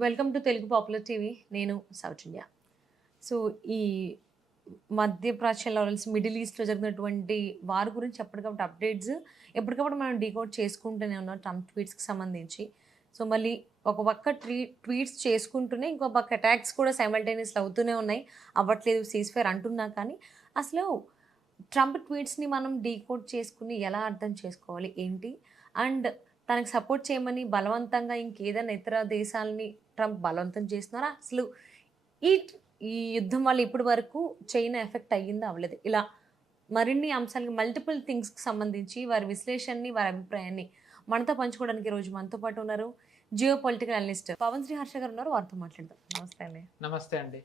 Welcome to Telugu popular TV. నేను సౌజన్య. So, ఈ మధ్యప్రాచ్యంలో middle ఈస్ట్‌లో జరిగినటువంటి వారి గురించి ఎప్పటికప్పుడు అప్డేట్స్ ఎప్పటికప్పుడు మనం డీకోడ్ చేసుకుంటూనే ఉన్నాం ట్రంప్ ట్వీట్స్‌కి సంబంధించి. సో, మళ్ళీ ఒక పక్క ట్వీట్స్ చేసుకుంటూనే ఇంకో పక్క అటాక్స్ కూడా సైమల్టేనియస్‌లో అవుతూనే ఉన్నాయి. అవ్వట్లేదు సీజ్‌ఫైర్ అంటున్నా కానీ, అసలు ట్రంప్ ట్వీట్స్‌ని మనం డీకోడ్ చేసుకొని ఎలా అర్థం చేసుకోవాలి? ఏంటి? అండ్ తనకి సపోర్ట్ చేయమని బలవంతంగా ఇంకేదైనా ఇతర దేశాలని ట్రంప్ బలవంతం చేస్తున్నారా? అసలు ఈ ఈ యుద్ధం వల్ల ఇప్పటి వరకు చైనా ఎఫెక్ట్ అయ్యిందా? అవ్వలేదా? ఇలా మరిన్ని అంశాలకి మల్టిపుల్ థింగ్స్‌కి సంబంధించి వారి విశ్లేషణని, వారి అభిప్రాయాన్ని మనతో పంచుకోవడానికి ఈరోజు మనతో పాటు ఉన్నారు geo political analyst Pavan Sri Harsha గారు ఉన్నారు. వారితో మాట్లాడదాం. నమస్తే అండి. నమస్తే అండి.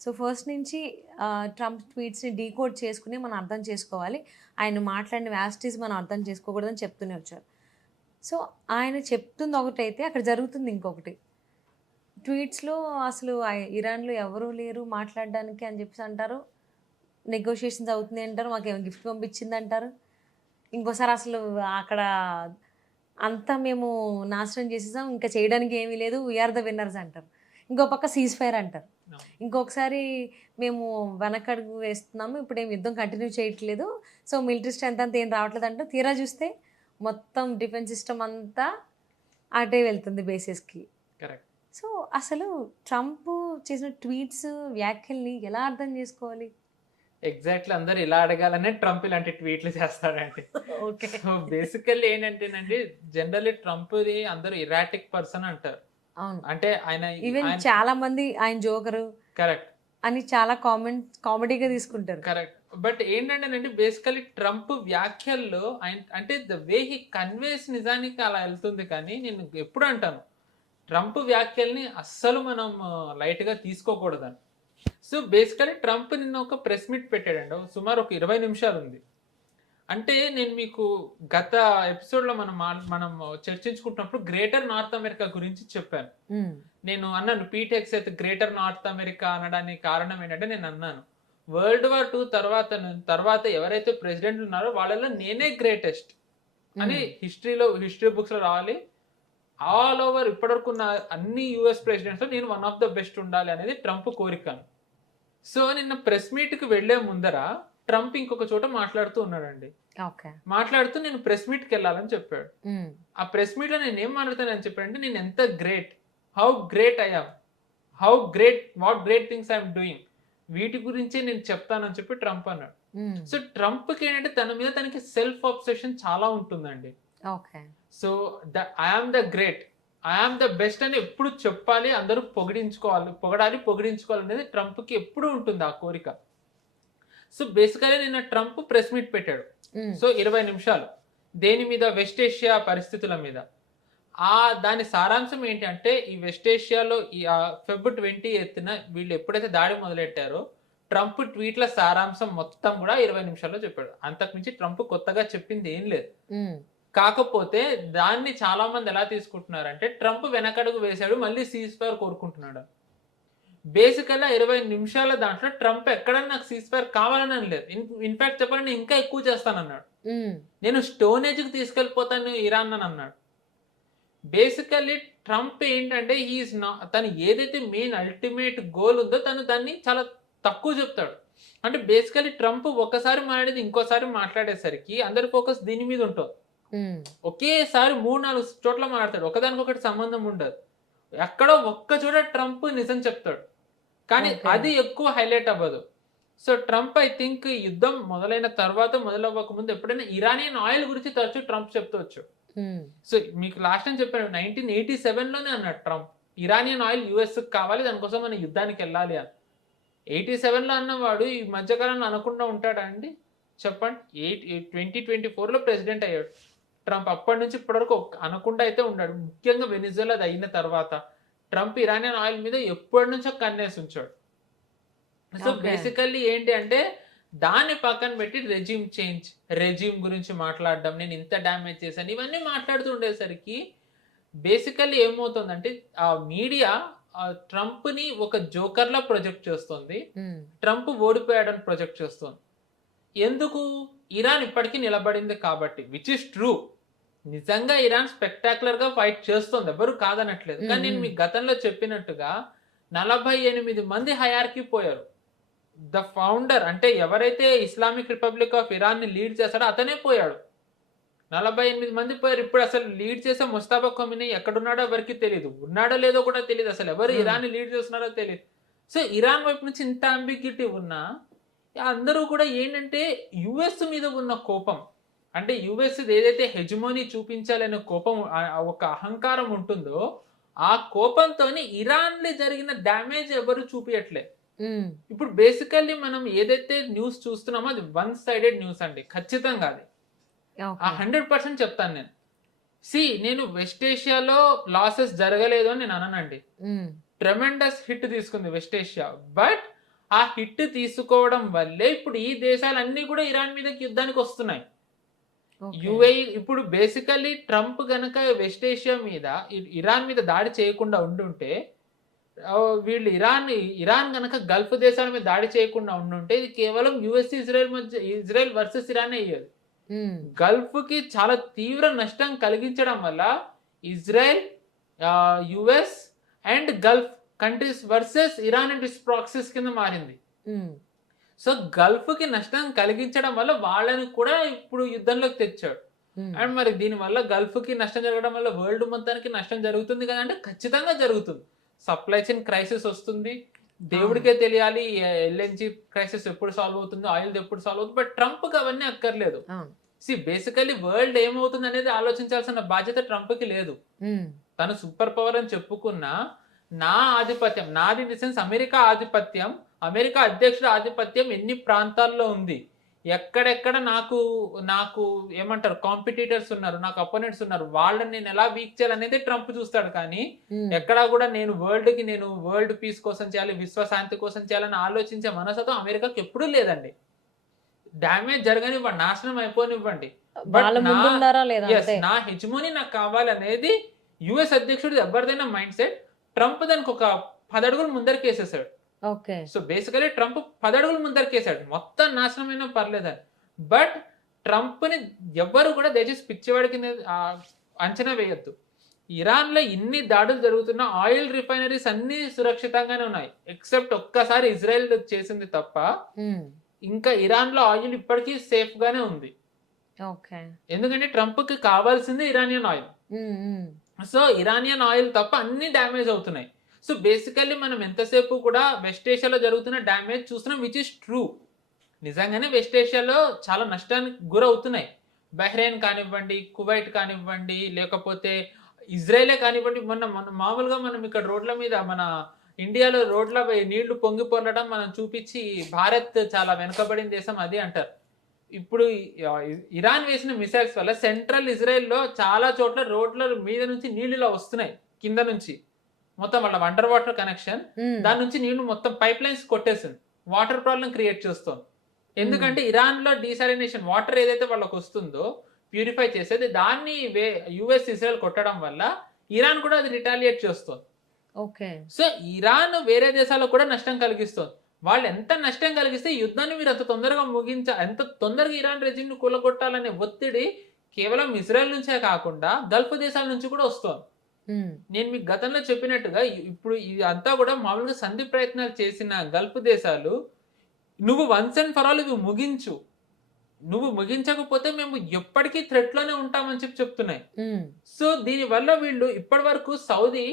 సో, ఫస్ట్ నుంచి ట్రంప్ ట్వీట్స్‌ని డీకోడ్ చేసుకొని మనం అర్థం చేసుకోవాలి. ఆయన మాట్లాడిన వ్యాస్టీస్ మనం అర్థం చేసుకోకూడదని చెప్తూనే వచ్చారు. సో, ఆయన చెప్తుంది ఒకటైతే అక్కడ జరుగుతుంది ఇంకొకటి. ట్వీట్స్‌లో అసలు ఇరాన్‌లో ఎవరు లేరు మాట్లాడడానికి అని చెప్పేసి అంటారు. నెగోషియేషన్స్ అవుతున్నాయి అంటారు. మాకేమో గిఫ్ట్ పంపించిందంటారు. ఇంకోసారి అసలు అక్కడ అంతా మేము నాశనం చేసేసాం. ఇంకా చేయడానికి ఏమీ లేదు. వి ఆర్ ద విన్నర్స్ అంటారు. ఇంకో పక్క సీజ్ ఫైర్ అంటారు. అవును. ఇంకొకసారి మేము వెనకడుగు వేస్తున్నాము. ఇప్పుడేం యుద్ధం కంటిన్యూ చేయట్లేదు. సో, మిలిటరీ స్ట్రెంత్ అంతా ఏం రావట్లేదంటే తీరా చూస్తే మొత్తం డిఫెన్స్ సిస్టమ్ అంతా అటే వెళ్తుంది బేసెస్‌కి. కరెక్ట్. సో, అసలు ట్రంప్ చేసిన ట్వీట్స్, వ్యాఖ్యల్ని ఎలా అర్థం చేసుకోవాలి? ఎగ్జాక్ట్‌లీ అందరూ ఇలా అడగాలనే ట్రంప్ ఇలాంటి ట్వీట్లు చేస్తాడండి. ఓకే. సో, బేసికల్లీ ఏంటంటేనండి, జనరల్లీ ట్రంప్‌ది అందరూ ఇరాటిక్ పర్సన్ అంటారు. అవును. అంటే ఆయన ఈవెన్ ఆయన చాలా మంది ఆయన జోకరు కరెక్ట్. అని చాలా కామెడీగా తీసుకుంటారు. కరెక్ట్. బట్ ఏంటంటేనండి, బేసికల్లీ ట్రంప్ వ్యాఖ్యల్లో అంటే ద వే హి కన్వేస్ నిజానికి అలా వెళ్తుంది. కానీ నేను ఎప్పుడు అంటాను, ట్రంప్ వ్యాఖ్యల్ని అస్సలు మనం లైట్‌గా తీసుకోకూడదని. సో, బేసికల్లీ ట్రంప్ నిన్న ఒక ప్రెస్ మీట్ పెట్టాడండి. సుమారు ఒక 20 నిమిషాలు ఉంది. అంటే నేను మీకు గత ఎపిసోడ్‌లో మనం చర్చించుకుంటున్నప్పుడు గ్రేటర్ నార్త్ అమెరికా గురించి చెప్పాను. హ్మ్. నేను అన్నాను పీటెక్స్ అయితే గ్రేటర్ నార్త్ అమెరికా అనడానికి కారణం ఏంటంటే నేను అన్నాను, వరల్డ్ వార్ 2 తర్వాత ఎవరైతే ప్రెసిడెంట్ ఉన్నారో వాళ్ళలో నేనే గ్రేటెస్ట్ అని హిస్టరీ బుక్స్‌లో రావాలి. ఆల్ ఓవర్ ఇప్పటివరకు ఉన్న అన్ని యూఎస్ ప్రెసిడెంట్స్‌లో నేను వన్ ఆఫ్ ద బెస్ట్ ఉండాలి అనేది ట్రంప్ కోరిక. సో, నిన్న ప్రెస్ మీట్‌కి వెళ్ళే ముందర ట్రంప్ ఇంకొక చోట మాట్లాడుతూ ఉన్నాడండి. ఓకే. మాట్లాడుతూ నేను ప్రెస్ మీట్‌కెళ్ళాలని చెప్పాడు. హ్మ్. ఆ ప్రెస్ మీట్‌లో నేనేం మాట్లాడతానని చెప్పాడంటే, నేను ఎంత great, how great I am, how great, what great things I am doing, వీటి గురించే నేను చెప్తానని చెప్పి ట్రంప్ అన్నాడు. హ్మ్. సో, ట్రంప్‌కి ఏంటంటే తన మీద తనకి సెల్ఫ్ అబ్సెషన్ చాలా ఉంటుందండి. Okay. So, I am the great, I am the best అని ఎప్పుడు చెప్పాలి, అందరూ పొగడించుకోవాలి అనేది ట్రంప్‌కి ఎప్పుడూ ఉంటుంది ఆ కోరిక. సో, బేసికల్లీ నిన్న ట్రంప్ ప్రెస్ మీట్ పెట్టాడు. హ్మ్. సో, 20 నిమిషాలు. దేని మీద? వెస్ట్ ఏషియా పరిస్థితుల మీద. దాని సారాంశం ఏంటంటే, ఈ వెస్ట్ ఏషియాలో ఫెబ్ 28న వీళ్ళు ఎప్పుడైతే దాడి మొదలెట్టారో, ట్రంప్ ట్వీట్ల సారాంశం మొత్తం కూడా 20 నిమిషాల్లో చెప్పాడు. అంతకుమించి ట్రంప్ కొత్తగా చెప్పింది ఏం లేదు. హ్మ్. కాకపోతే దాన్ని చాలా మంది ఎలా తీసుకుంటున్నారంటే, ట్రంప్ వెనకడుగు వేశాడు, మళ్ళీ సీజ్ ఫైర్ కోరుకుంటున్నాడు. బేసికల్‌గా 20 నిమిషాల దాంట్లో ట్రంప్ ఎక్కడన్నా నాకు సీజ్ ఫైర్ కావాలని అనలేదు. ఇన్‌ఫాక్ట్ చెప్పాలంటే నేను ఇంకా ఎక్కువ చేస్తానన్నాడు. హ్మ్. నేను స్టోన్ ఏజ్‌కి తీసుకెళ్ళిపోతాను ఇరాన్ అని అన్నాడు. బేసికల్లీ ట్రంప్ ఏంటంటే తను ఏదైతే మెయిన్ అల్టిమేట్ గోల్ ఉందో తను దాన్ని చాలా తక్కువ చెప్తాడు. అంటే బేసికల్లీ ట్రంప్ ఒక్కసారి మాట్లాడేది ఇంకోసారి మాట్లాడేసరికి అందరి ఫోకస్ దీని మీద ఉంటుంది. హ్మ్. ఒకేసారి 3, 4 చోట్ల మాట్లాడతాడు. ఒకదానికొకటి సంబంధం ఉండదు. ఎక్కడో ఒక్క చోట ట్రంప్ నిజం చెప్తాడు. కానీ ఓకే. అది ఎక్కువ హైలైట్ అవ్వదు. సో, ట్రంప్ ఐ థింక్ యుద్ధం మొదలైన తర్వాత మొదలవ్వక ముందు ఎప్పుడైనా ఇరానియన్ ఆయిల్ గురించి తరచూ ట్రంప్ చెప్తూ వచ్చాడు. హ్మ్. సో, మీకు లాస్ట్ టైం చెప్పాను 1987లోనే అన్నాడు ట్రంప్, ఇరానియన్ ఆయిల్ యూఎస్‌కి కావాలి, దానికోసం మనం యుద్ధానికెళ్ళాలి అని. 87లో అన్నవాడు ఈ మధ్య కాలంలో అనకుండా ఉంటాడా అండి? చెప్పండి. 2024లో ప్రెసిడెంట్ అయ్యాడు ట్రంప్. అప్పటి నుంచి ఇప్పటి వరకు అనకుండా అయితే ఉన్నాడు. ముఖ్యంగా వెనిజులాది అయిన తర్వాత ట్రంప్ ఇరానియన్ ఆయిల్ మీద ఎప్పటి నుంచో కన్నేసి ఉంచాడు. So, okay. బేసికల్లీ ఏంటి అంటే దాన్ని పక్కన పెట్టి రెజ్యూమ్ గురించి మాట్లాడడం, నేను ఇంత డ్యామేజ్ చేశాను, ఇవన్నీ మాట్లాడుతూ ఉండేసరికి బేసికల్లీ ఏమవుతుందంటే ఆ మీడియా ట్రంప్‌ని ఒక జోకర్‌లా ప్రొజెక్ట్ చేస్తుంది. హ్మ్. ట్రంప్ ఓడిపోయాడని ప్రొజెక్ట్ చేస్తుంది. ఎందుకు? ఇరాన్ ఇప్పటికీ నిలబడింది కాబట్టి. Which is true. నిజంగా ఇరాన్ స్పెక్టాక్యులర్ గా ఫైట్ చేస్తుంది, ఎవరు కాదనట్లేదు. కానీ నేను మ్మ్. మీకు గతంలో చెప్పినట్టుగా 48 మంది హయార్కి పోయారు. ద ఫౌండర్ అంటే ఎవరైతే ఇస్లామిక్ రిపబ్లిక్ ఆఫ్ ఇరాన్ ని లీడ్ చేస్తాడో అతనే పోయాడు. 48 మంది పోయారు. ఇప్పుడు అసలు లీడ్ చేసే ముస్తాఫా ఖొమైనీ ఎక్కడున్నాడో ఎవరికి తెలియదు, ఉన్నాడో లేదో కూడా తెలియదు, అసలు ఎవరు మ్మ్. ఇరాన్ ని లీడ్ చేస్తున్నారో తెలియదు. సో ఇరాన్ వైపు నుంచి ఇంత అంబిగ్యూటీ ఉన్నా అందరూ కూడా ఏంటంటే యుఎస్ మీద ఉన్న కోపం, అంటే యుఎస్ ఏదైతే హెజమోనీ చూపించాలనే కోపం, ఒక అహంకారం ఉంటుందో ఆ కోపంతోని ఇరాన్ లో జరిగిన డ్యామేజ్ ఎవరు చూపించట్లే. మ్మ్. ఇప్పుడు బేసికల్లీ మనం ఏదైతే న్యూస్ చూస్తున్నామో అది వన్ సైడెడ్ న్యూస్ అండి, ఖచ్చితంగా అది ఓకే. 100% చెప్తాను నేను. నేను వెస్ట్ ఏషియాలో లాసెస్ జరగలేదు అని నేను అననండి. మ్మ్. ట్రెమెండస్ హిట్ తీసుకుంది వెస్ట్ ఏషియా, బట్ ఆ హిట్ తీసుకోవడం వల్లే ఇప్పుడు ఈ దేశాలన్నీ కూడా ఇరాన్ మీదకి యుద్ధానికి వస్తున్నాయి. ఓకే. యుఏఈ ఇప్పుడు బేసికల్లీ ట్రంప్ గనక వెస్ట్ ఏషియా మీద ఇరాన్ మీద దాడి చేయకుండా ఉండుంటే, వీళ్ళు ఇరాన్ గనక గల్ఫ్ దేశాల మీద దాడి చేయకుండా ఉండుంటే ఇది కేవలం యుఎస్ ఇజ్రాయెల్ మధ్య, ఇజ్రాయెల్ వర్సెస్ ఇరాన్ అయ్యేది. మ్మ్. గల్ఫ్ కి చాలా తీవ్ర నష్టం కలిగించడం వల్ల Israel, US and Gulf countries versus Iran and it's proxies కింద మారింది. మ్మ్. సో గల్ఫ్ కి నష్టం కలిగించడం వల్ల వాళ్ళని కూడా ఇప్పుడు యుద్ధంలోకి తెచ్చాడు. మ్మ్. అండ్ మరి దీని వల్ల గల్ఫ్ కి నష్టం జరగడం వల్ల వరల్డ్ మొత్తానికి నష్టం జరుగుతుంది కదా అంటే ఖచ్చితంగా జరుగుతుంది. సప్లై చైన్ క్రైసిస్ వస్తుంది, దేవుడికే తెలియాలి ఎల్ఎన్జి క్రైసిస్ ఎప్పుడు సాల్వ్ అవుతుందో, ఆయిల్ ఎప్పుడు సాల్వ్ అవుతుంది. బట్ ట్రంప్ కి అవన్నీ అక్కర్లేదు. అవును. బేసికలీ వరల్డ్ ఏమవుతుంది అనేది ఆలోచించాల్సిన బాధ్యత ట్రంప్ కి లేదు. మ్మ్. తను సూపర్ పవర్ అని చెప్పుకున్నా నా ఆధిపత్యం, నాది ఇన్ ది సెన్స్ అమెరికా ఆధిపత్యం, అమెరికా అధ్యక్షుడు ఆధిపత్యం ఎన్ని ప్రాంతాల్లో ఉంది, ఎక్కడెక్కడ నాకు నాకు ఏమంటారు కాంపిటీటర్స్ ఉన్నారు, నాకు అపోనెంట్స్ ఉన్నారు, వాళ్ళని నేను ఎలా వీక్ చేయాలనేది ట్రంప్ చూస్తాడు. కానీ మ్మ్. ఎక్కడా కూడా నేను వరల్డ్ పీస్ కోసం చేయాలి, విశ్వశాంతి కోసం చేయాలని ఆలోచించే మనసత్వం అమెరికాకి ఎప్పుడూ లేదండి. డ్యామేజ్ జరగనివ్వండి, నాశనం అయిపోనివ్వండి, వాళ్ళ ముందు ఉన్నారా లేదా అంతే. నా హెజమోనీ నాకు కావాలనేది యుఎస్ అధ్యక్షుడు ఎవరిదైనా మైండ్ సెట్. ట్రంప్ దానికి ఒక 10 అడుగులు ముందరికి వేసేసాడు. ఓకే. సో బేసికలీ ట్రంప్ 10 అడుగులు ముందరికి వేసాడు, మొత్తం నాశనమైనా పర్లేదని. బట్ ట్రంప్ ని ఎవ్వరు కూడా దయచేసి పిచ్చివాడి కింద అంచనా వేయొద్దు. ఇరాన్ లో ఇన్ని దాడులు జరుగుతున్నా ఆయిల్ రిఫైనరీస్ అన్ని సురక్షితంగానే ఉన్నాయి, ఎక్సెప్ట్ ఒక్కసారి ఇజ్రాయెల్ చేసింది తప్ప. మ్మ్. ఇంకా ఇరాన్ లో ఆయిల్ ఇప్పటికీ సేఫ్ గానే ఉంది, ఓకే. ఎందుకంటే ట్రంప్ కి కావాల్సింది ఇరానియన్ ఆయిల్. మ్మ్. మ్మ్. సో ఇరానియన్ ఆయిల్ తప్ప అన్ని డ్యామేజ్ అవుతున్నాయి. సో బేసికల్లీ మనం ఎంతసేపు కూడా వెస్ట్ ఏషియాలో జరుగుతున్న డ్యామేజ్ చూస్తున్నాం, విచ్ ఇస్ ట్రూ. నిజంగానే వెస్ట్ ఏషియాలో చాలా నష్టానికి గురవుతున్నాయి. బహ్రెయిన్ కానివ్వండి, కువైట్ కానివ్వండి, లేకపోతే ఇజ్రాయలే కానివ్వండి. మొన్న మామూలుగా మనం ఇక్కడ రోడ్ల మీద, మన ఇండియాలో రోడ్ల నీళ్లు పొంగి పొరలడం మనం చూపించి భారత్ చాలా వెనుకబడిన దేశం అది అంటారు. ఇప్పుడు ఇరాన్ వేసిన మిసైల్స్ వల్ల సెంట్రల్ ఇజ్రాయెల్లో చాలా చోట్ల రోడ్ల మీద నుంచి నీళ్లు ఇలా వస్తున్నాయి, కింద నుంచి మొత్తం వాళ్ళ అండర్ వాటర్ కనెక్షన్, మ్మ్. దాని నుంచి నీళ్లు మొత్తం పైప్ లైన్స్ కొట్టేసింది, వాటర్ ప్రాబ్లం క్రియేట్ చేస్తుంది. ఎందుకంటే ఇరాన్ లో డీసాలినేషన్ వాటర్ ఏదైతే వాళ్ళకి వస్తుందో ప్యూరిఫై చేసేది, దాన్ని యుఎస్ ఇజ్రాయెల్ కొట్టడం వల్ల ఇరాన్ కూడా అది రిటాలియేట్ చేస్తుంది. ఓకే. సో ఇరాన్ వేరే దేశాలకు కూడా నష్టం కలిగిస్తుంది. వాళ్ళు ఎంత నష్టం కలిగిస్తే ఈ యుద్ధాన్ని మీరు అంత తొందరగా ఎంత తొందరగా ఇరాన్ రెజిమ్ ని కూలగొట్టాలనే ఒత్తిడి కేవలం ఇజ్రాయెల్ నుంచే కాకుండా గల్ఫ్ దేశాల నుంచి కూడా వస్తుంది. మ్మ్. నేను మీకు గతంలో చెప్పినట్టుగా ఇప్పుడు ఇదంతా కూడా మామూలుగా సంధి ప్రయత్నాలు చేసిన గల్ఫ్ దేశాలు, నువ్వు వన్స్ అండ్ ఫర్ ఆల్ ఇవి ముగించు, నువ్వు ముగించకపోతే మేము ఎప్పటికీ థ్రెట్ లోనే ఉంటామని చెప్తున్నాయి. మ్మ్. సో దీని వల్ల వీళ్ళు ఇప్పటి వరకు సౌదీ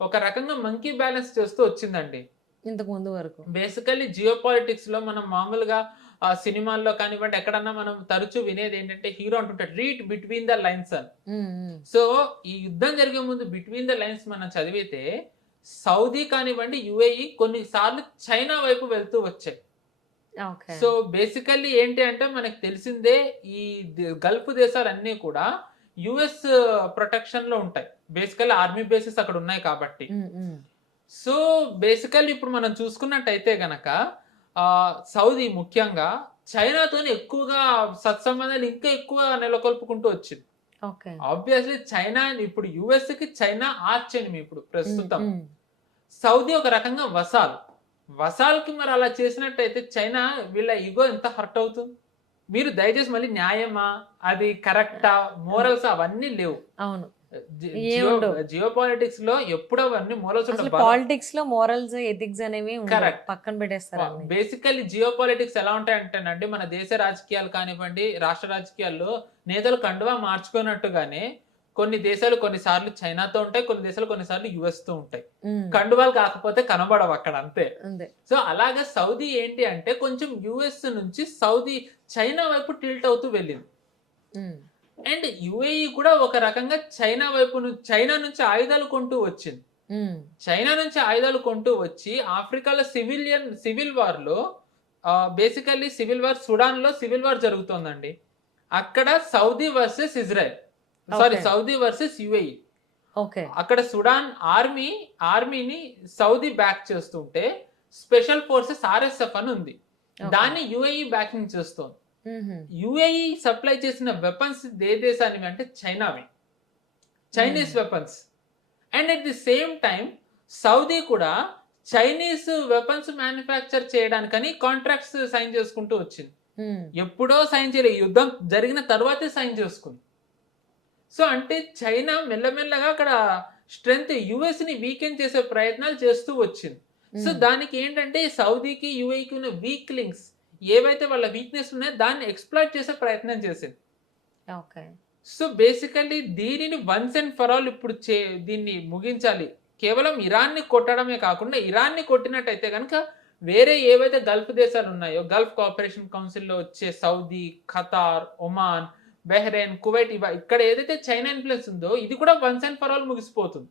ఒక రకంగా మంకీ బ్యాలెన్స్ చేస్తూ వచ్చిందండి. ఇంతకు ముందు వరకు బేసికల్లీ జియో పాలిటిక్స్ లో మనం మామూలుగా సినిమాల్లో కానివ్వండి ఎక్కడన్నా మనం తరచూ వినేది ఏంటంటే హీరో అంటుంటాడు రీడ్ బిట్వీన్ ద లైన్స్ అని. మ్మ్. మ్మ్. సో ఈ యుద్ధం జరిగే ముందు బిట్వీన్ ద లైన్స్ మనం చదివితే సౌదీ కానివ్వండి, యుఏఈ కొన్నిసార్లు చైనా వైపు వెళ్తూ వచ్చాయి. ఓకే. సో బేసికల్లీ ఏంటి అంటే మనకు తెలిసిందే, ఈ గల్ఫ్ దేశాలన్నీ కూడా యుఎస్ ప్రొటెక్షన్ లో ఉంటాయి, బేసికల్లీ ఆర్మీ బేసెస్ అక్కడ ఉన్నాయి కాబట్టి. మ్మ్. మ్మ్. సో బేసికల్లీ ఇప్పుడు మనం చూసుకున్నట్టయితే గనక సౌదీ ముఖ్యంగా చైనాతో ఎక్కువగా సత్సంబంధాలు ఇంకా ఎక్కువ నెలకొల్పుకుంటూ వచ్చింది. ఓకే. ఆబ్వియస్లీ చైనా ఇప్పుడు యుఎస్ కి చైనా ఆర్చ్ ఎనిమీ ఇప్పుడు ప్రస్తుతం. మ్మ్. సౌదీ ఒక రకంగా వసాల్ కి మరి అలా చేసినట్టయితే చైనా వీళ్ళ ఈగో ఎంత హర్ట్ అవుతుంది. మీరు దయచేసి మళ్ళీ న్యాయమా, అది కరెక్టా, మోరల్స్ అవన్నీ లేవు. అవును. జియో జియో పాలిటిక్స్ లో ఎప్పుడు అవన్నీ మోరల్స్ అసలు పాలిటిక్స్ లో మోరల్స్ ఎథిక్స్ అనేవి ఉండవు. Correct. పక్కన పెట్టేస్తారు అన్ని. బేసికల్లీ జియో పాలిటిక్స్ ఎలా ఉంటాయంటేనండి, మన దేశ రాజకీయాలు కానివ్వండి, రాష్ట్ర రాజకీయాల్లో నేతలు కండువా మార్చుకున్నట్టుగానే కొన్ని దేశాలు కొన్నిసార్లు చైనాతో ఉంటాయి, కొన్ని దేశాలు కొన్నిసార్లు యుఎస్ తో ఉంటాయి. కండువాలు కాకపోతే కనబడవు అక్కడ, అంతే. అంతే. సో అలాగా సౌదీ ఏంటి అంటే కొంచెం యుఎస్ నుంచి సౌదీ చైనా వైపు టిల్ట్ అవుతూ వెళ్ళింది. అండ్ యుఏఈ కూడా ఒక రకంగా చైనా వైపు చైనా నుంచి ఆయుధాలు కొంటూ వచ్చింది. చైనా నుంచి ఆయుధాలు కొంటూ వచ్చి ఆఫ్రికాలో సివిల్ వార్ లో బేసికల్లీ సివిల్ వార్, సుడాన్ లో సివిల్ వార్ జరుగుతోందండి. అక్కడ Saudi versus Israel, sorry Saudi versus UAE. అక్కడ సుడాన్ ఆర్మీని సౌదీ బ్యాక్ చేస్తుంటే స్పెషల్ ఫోర్సెస్ ఆర్ఎస్ఎఫ్ అని ఉంది, దాన్ని యుఏఈ బ్యాకింగ్ చేస్తోంది. యుఏఈ సప్లై చేసిన వెపన్స్ ఏ దేశానివి అంటే చైనావి, Chinese weapons. And at the same time Saudi కూడా చైనీస్ వెపన్స్ మ్యానుఫ్యాక్చర్ చేయడానికని కాంట్రాక్ట్స్ సైన్ చేసుకుంటూ వచ్చింది. ఎప్పుడో సైన్ చేయలేదు, యుద్ధం జరిగిన తర్వాతే సైన్ చేసుకుంది. సో అంటే చైనా మెల్లమెల్లగా అక్కడ స్ట్రెంగ్త్ యుఎస్ ని వీకెండ్ చేసే ప్రయత్నాలు చేస్తూ వచ్చింది. సో దానికి ఏంటంటే సౌదీకి యుఏఈకి ఉన్న వీక్ లింక్స్ ఏవైతే వాళ్ళ వీక్నెస్ ఉన్నాయో దాన్ని ఎక్స్ప్లాయిట్ చేసే ప్రయత్నం చేసింది. సో బేసికల్లీ దీనిని వన్స్ అండ్ ఫర్ ఆల్ ఇప్పుడు దీన్ని ముగించాలి. కేవలం ఇరాన్ని కొట్టడమే కాకుండా, ఇరాన్ని కొట్టినట్టయితే కనుక వేరే ఏవైతే గల్ఫ్ దేశాలు ఉన్నాయో, గల్ఫ్ కోఆపరేషన్ కౌన్సిల్లో వచ్చే Saudi, Qatar, Oman, Bahrain, Kuwait, ఇక్కడ ఏదైతే చైనా ఇన్ఫ్లుయెన్స్ ఉందో ఇది కూడా వన్స్ అండ్ ఫర్ ఆల్ ముగిసిపోతుంది.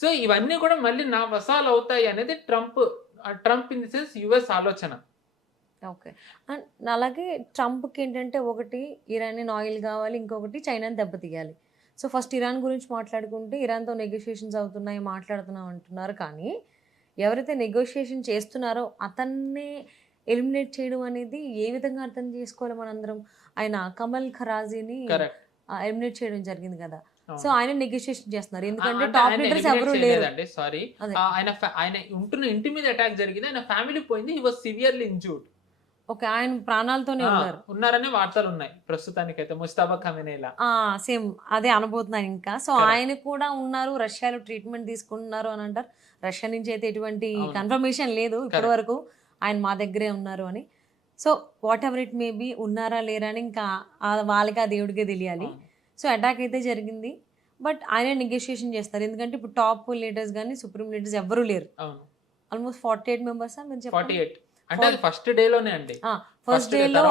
సో ఇవన్నీ కూడా మళ్ళీ నా వసాలు అవుతాయి అనేది Trump in the sense US ఆలోచన. ఓకే. అండ్ అలాగే ట్రంప్కి ఏంటంటే ఒకటి ఇరానియన్ ఆయిల్ కావాలి, ఇంకొకటి చైనాని దెబ్బతీయాలి. సో ఫస్ట్ ఇరాన్ గురించి మాట్లాడుకుంటే ఇరాన్తో నెగోషియేషన్స్ అవుతున్నాయి, మాట్లాడుతున్నాం అంటున్నారు. కానీ ఎవరైతే నెగోషియేషన్ చేస్తున్నారో అతన్నే ఎలిమినేట్ చేయడం అనేది ఏ విధంగా అర్థం చేసుకోవాలి మనందరం? ఆయన కమల్ ఖరాజీని ఎలిమినేట్ చేయడం జరిగింది కదా. సో ఆయన నెగోషియేషన్ చేస్తున్నారు, ఎందుకంటే టాప్ లీడర్స్ ఎవరు లేరు. సారీ, ఆయన ఉంటున్న ఇంటి మీద అటాక్ జరిగింది, ఆయన ఫ్యామిలీ పోయింది, he was severely injured. Okay, ఆయన ప్రాణాలతోనే ఉన్నారనే వార్తలు ఉన్నాయి ప్రస్తుతానికైతే. ముస్తాబా ఖమేనీలా సేమ్ అదే అనబోతున్నాను ఇంకా. సో ఆయన కూడా ఉన్నారు, రష్యాలో ట్రీట్మెంట్ తీసుకుంటున్నారు అని అంటారు. రష్యా నుంచి అయితే ఎటువంటి కన్ఫర్మేషన్ లేదు ఇప్పటి వరకు, ఆయన మా దగ్గరే ఉన్నారు అని. So what ever it may be, ఉన్నారా లేరా అని ఇంకా వాళ్ళకి ఆ దేవుడికే తెలియాలి. సో అటాక్ అయితే జరిగింది, బట్ ఆయన నెగోషియేషన్ చేస్తారు, ఎందుకంటే ఇప్పుడు టాప్ లీడర్స్ కానీ సుప్రీం లీడర్స్ ఎవరు లేరు. ఆల్మోస్ట్ 48 మెంబర్స్ మీరు చెప్పండి. 48 అంటే అది ఫస్ట్ డే లోనే అండి. ఫస్ట్ డే లో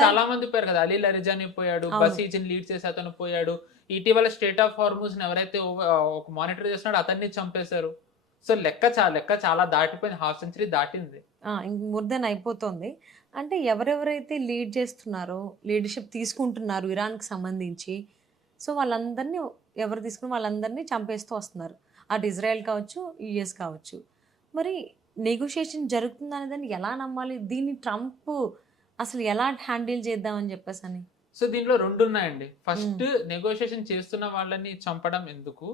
చాలా మంది పోయారు కదా, అలీ లరిజాని పోయాడు, బసీజిని లీడ్ చేసి అతను పోయాడు. ఇటీవల స్టేట్ ఆఫ్ హార్మూజ్ ఎవరైతే ఒక మానిటర్ చేస్తున్నాడో అతన్ని చంపేశారు. సో లెక్క చాలా దాటిపోయింది, హాఫ్ సెంచరీ దాటింది, మోర్ దెన్ అయిపోతుంది. అంటే ఎవరెవరైతే లీడ్ చేస్తున్నారో, లీడర్షిప్ తీసుకుంటున్నారు ఇరాన్కి సంబంధించి, సో వాళ్ళందరినీ ఎవరు తీసుకుని వాళ్ళందరినీ చంపేస్తూ వస్తున్నారు. అటు ఇజ్రాయెల్ కావచ్చు, యుఎస్ కావచ్చు. మరి నెగోషియేషన్ జరుగుతుందనే దాన్ని ఎలా నమ్మాలి? దీన్ని ట్రంప్ అసలు ఎలా హ్యాండిల్ చేద్దామని చెప్పేసి అని. సో దీంట్లో రెండు ఉన్నాయండి. ఫస్ట్, నెగోషియేషన్ చేస్తున్న వాళ్ళని చంపడం ఎందుకు,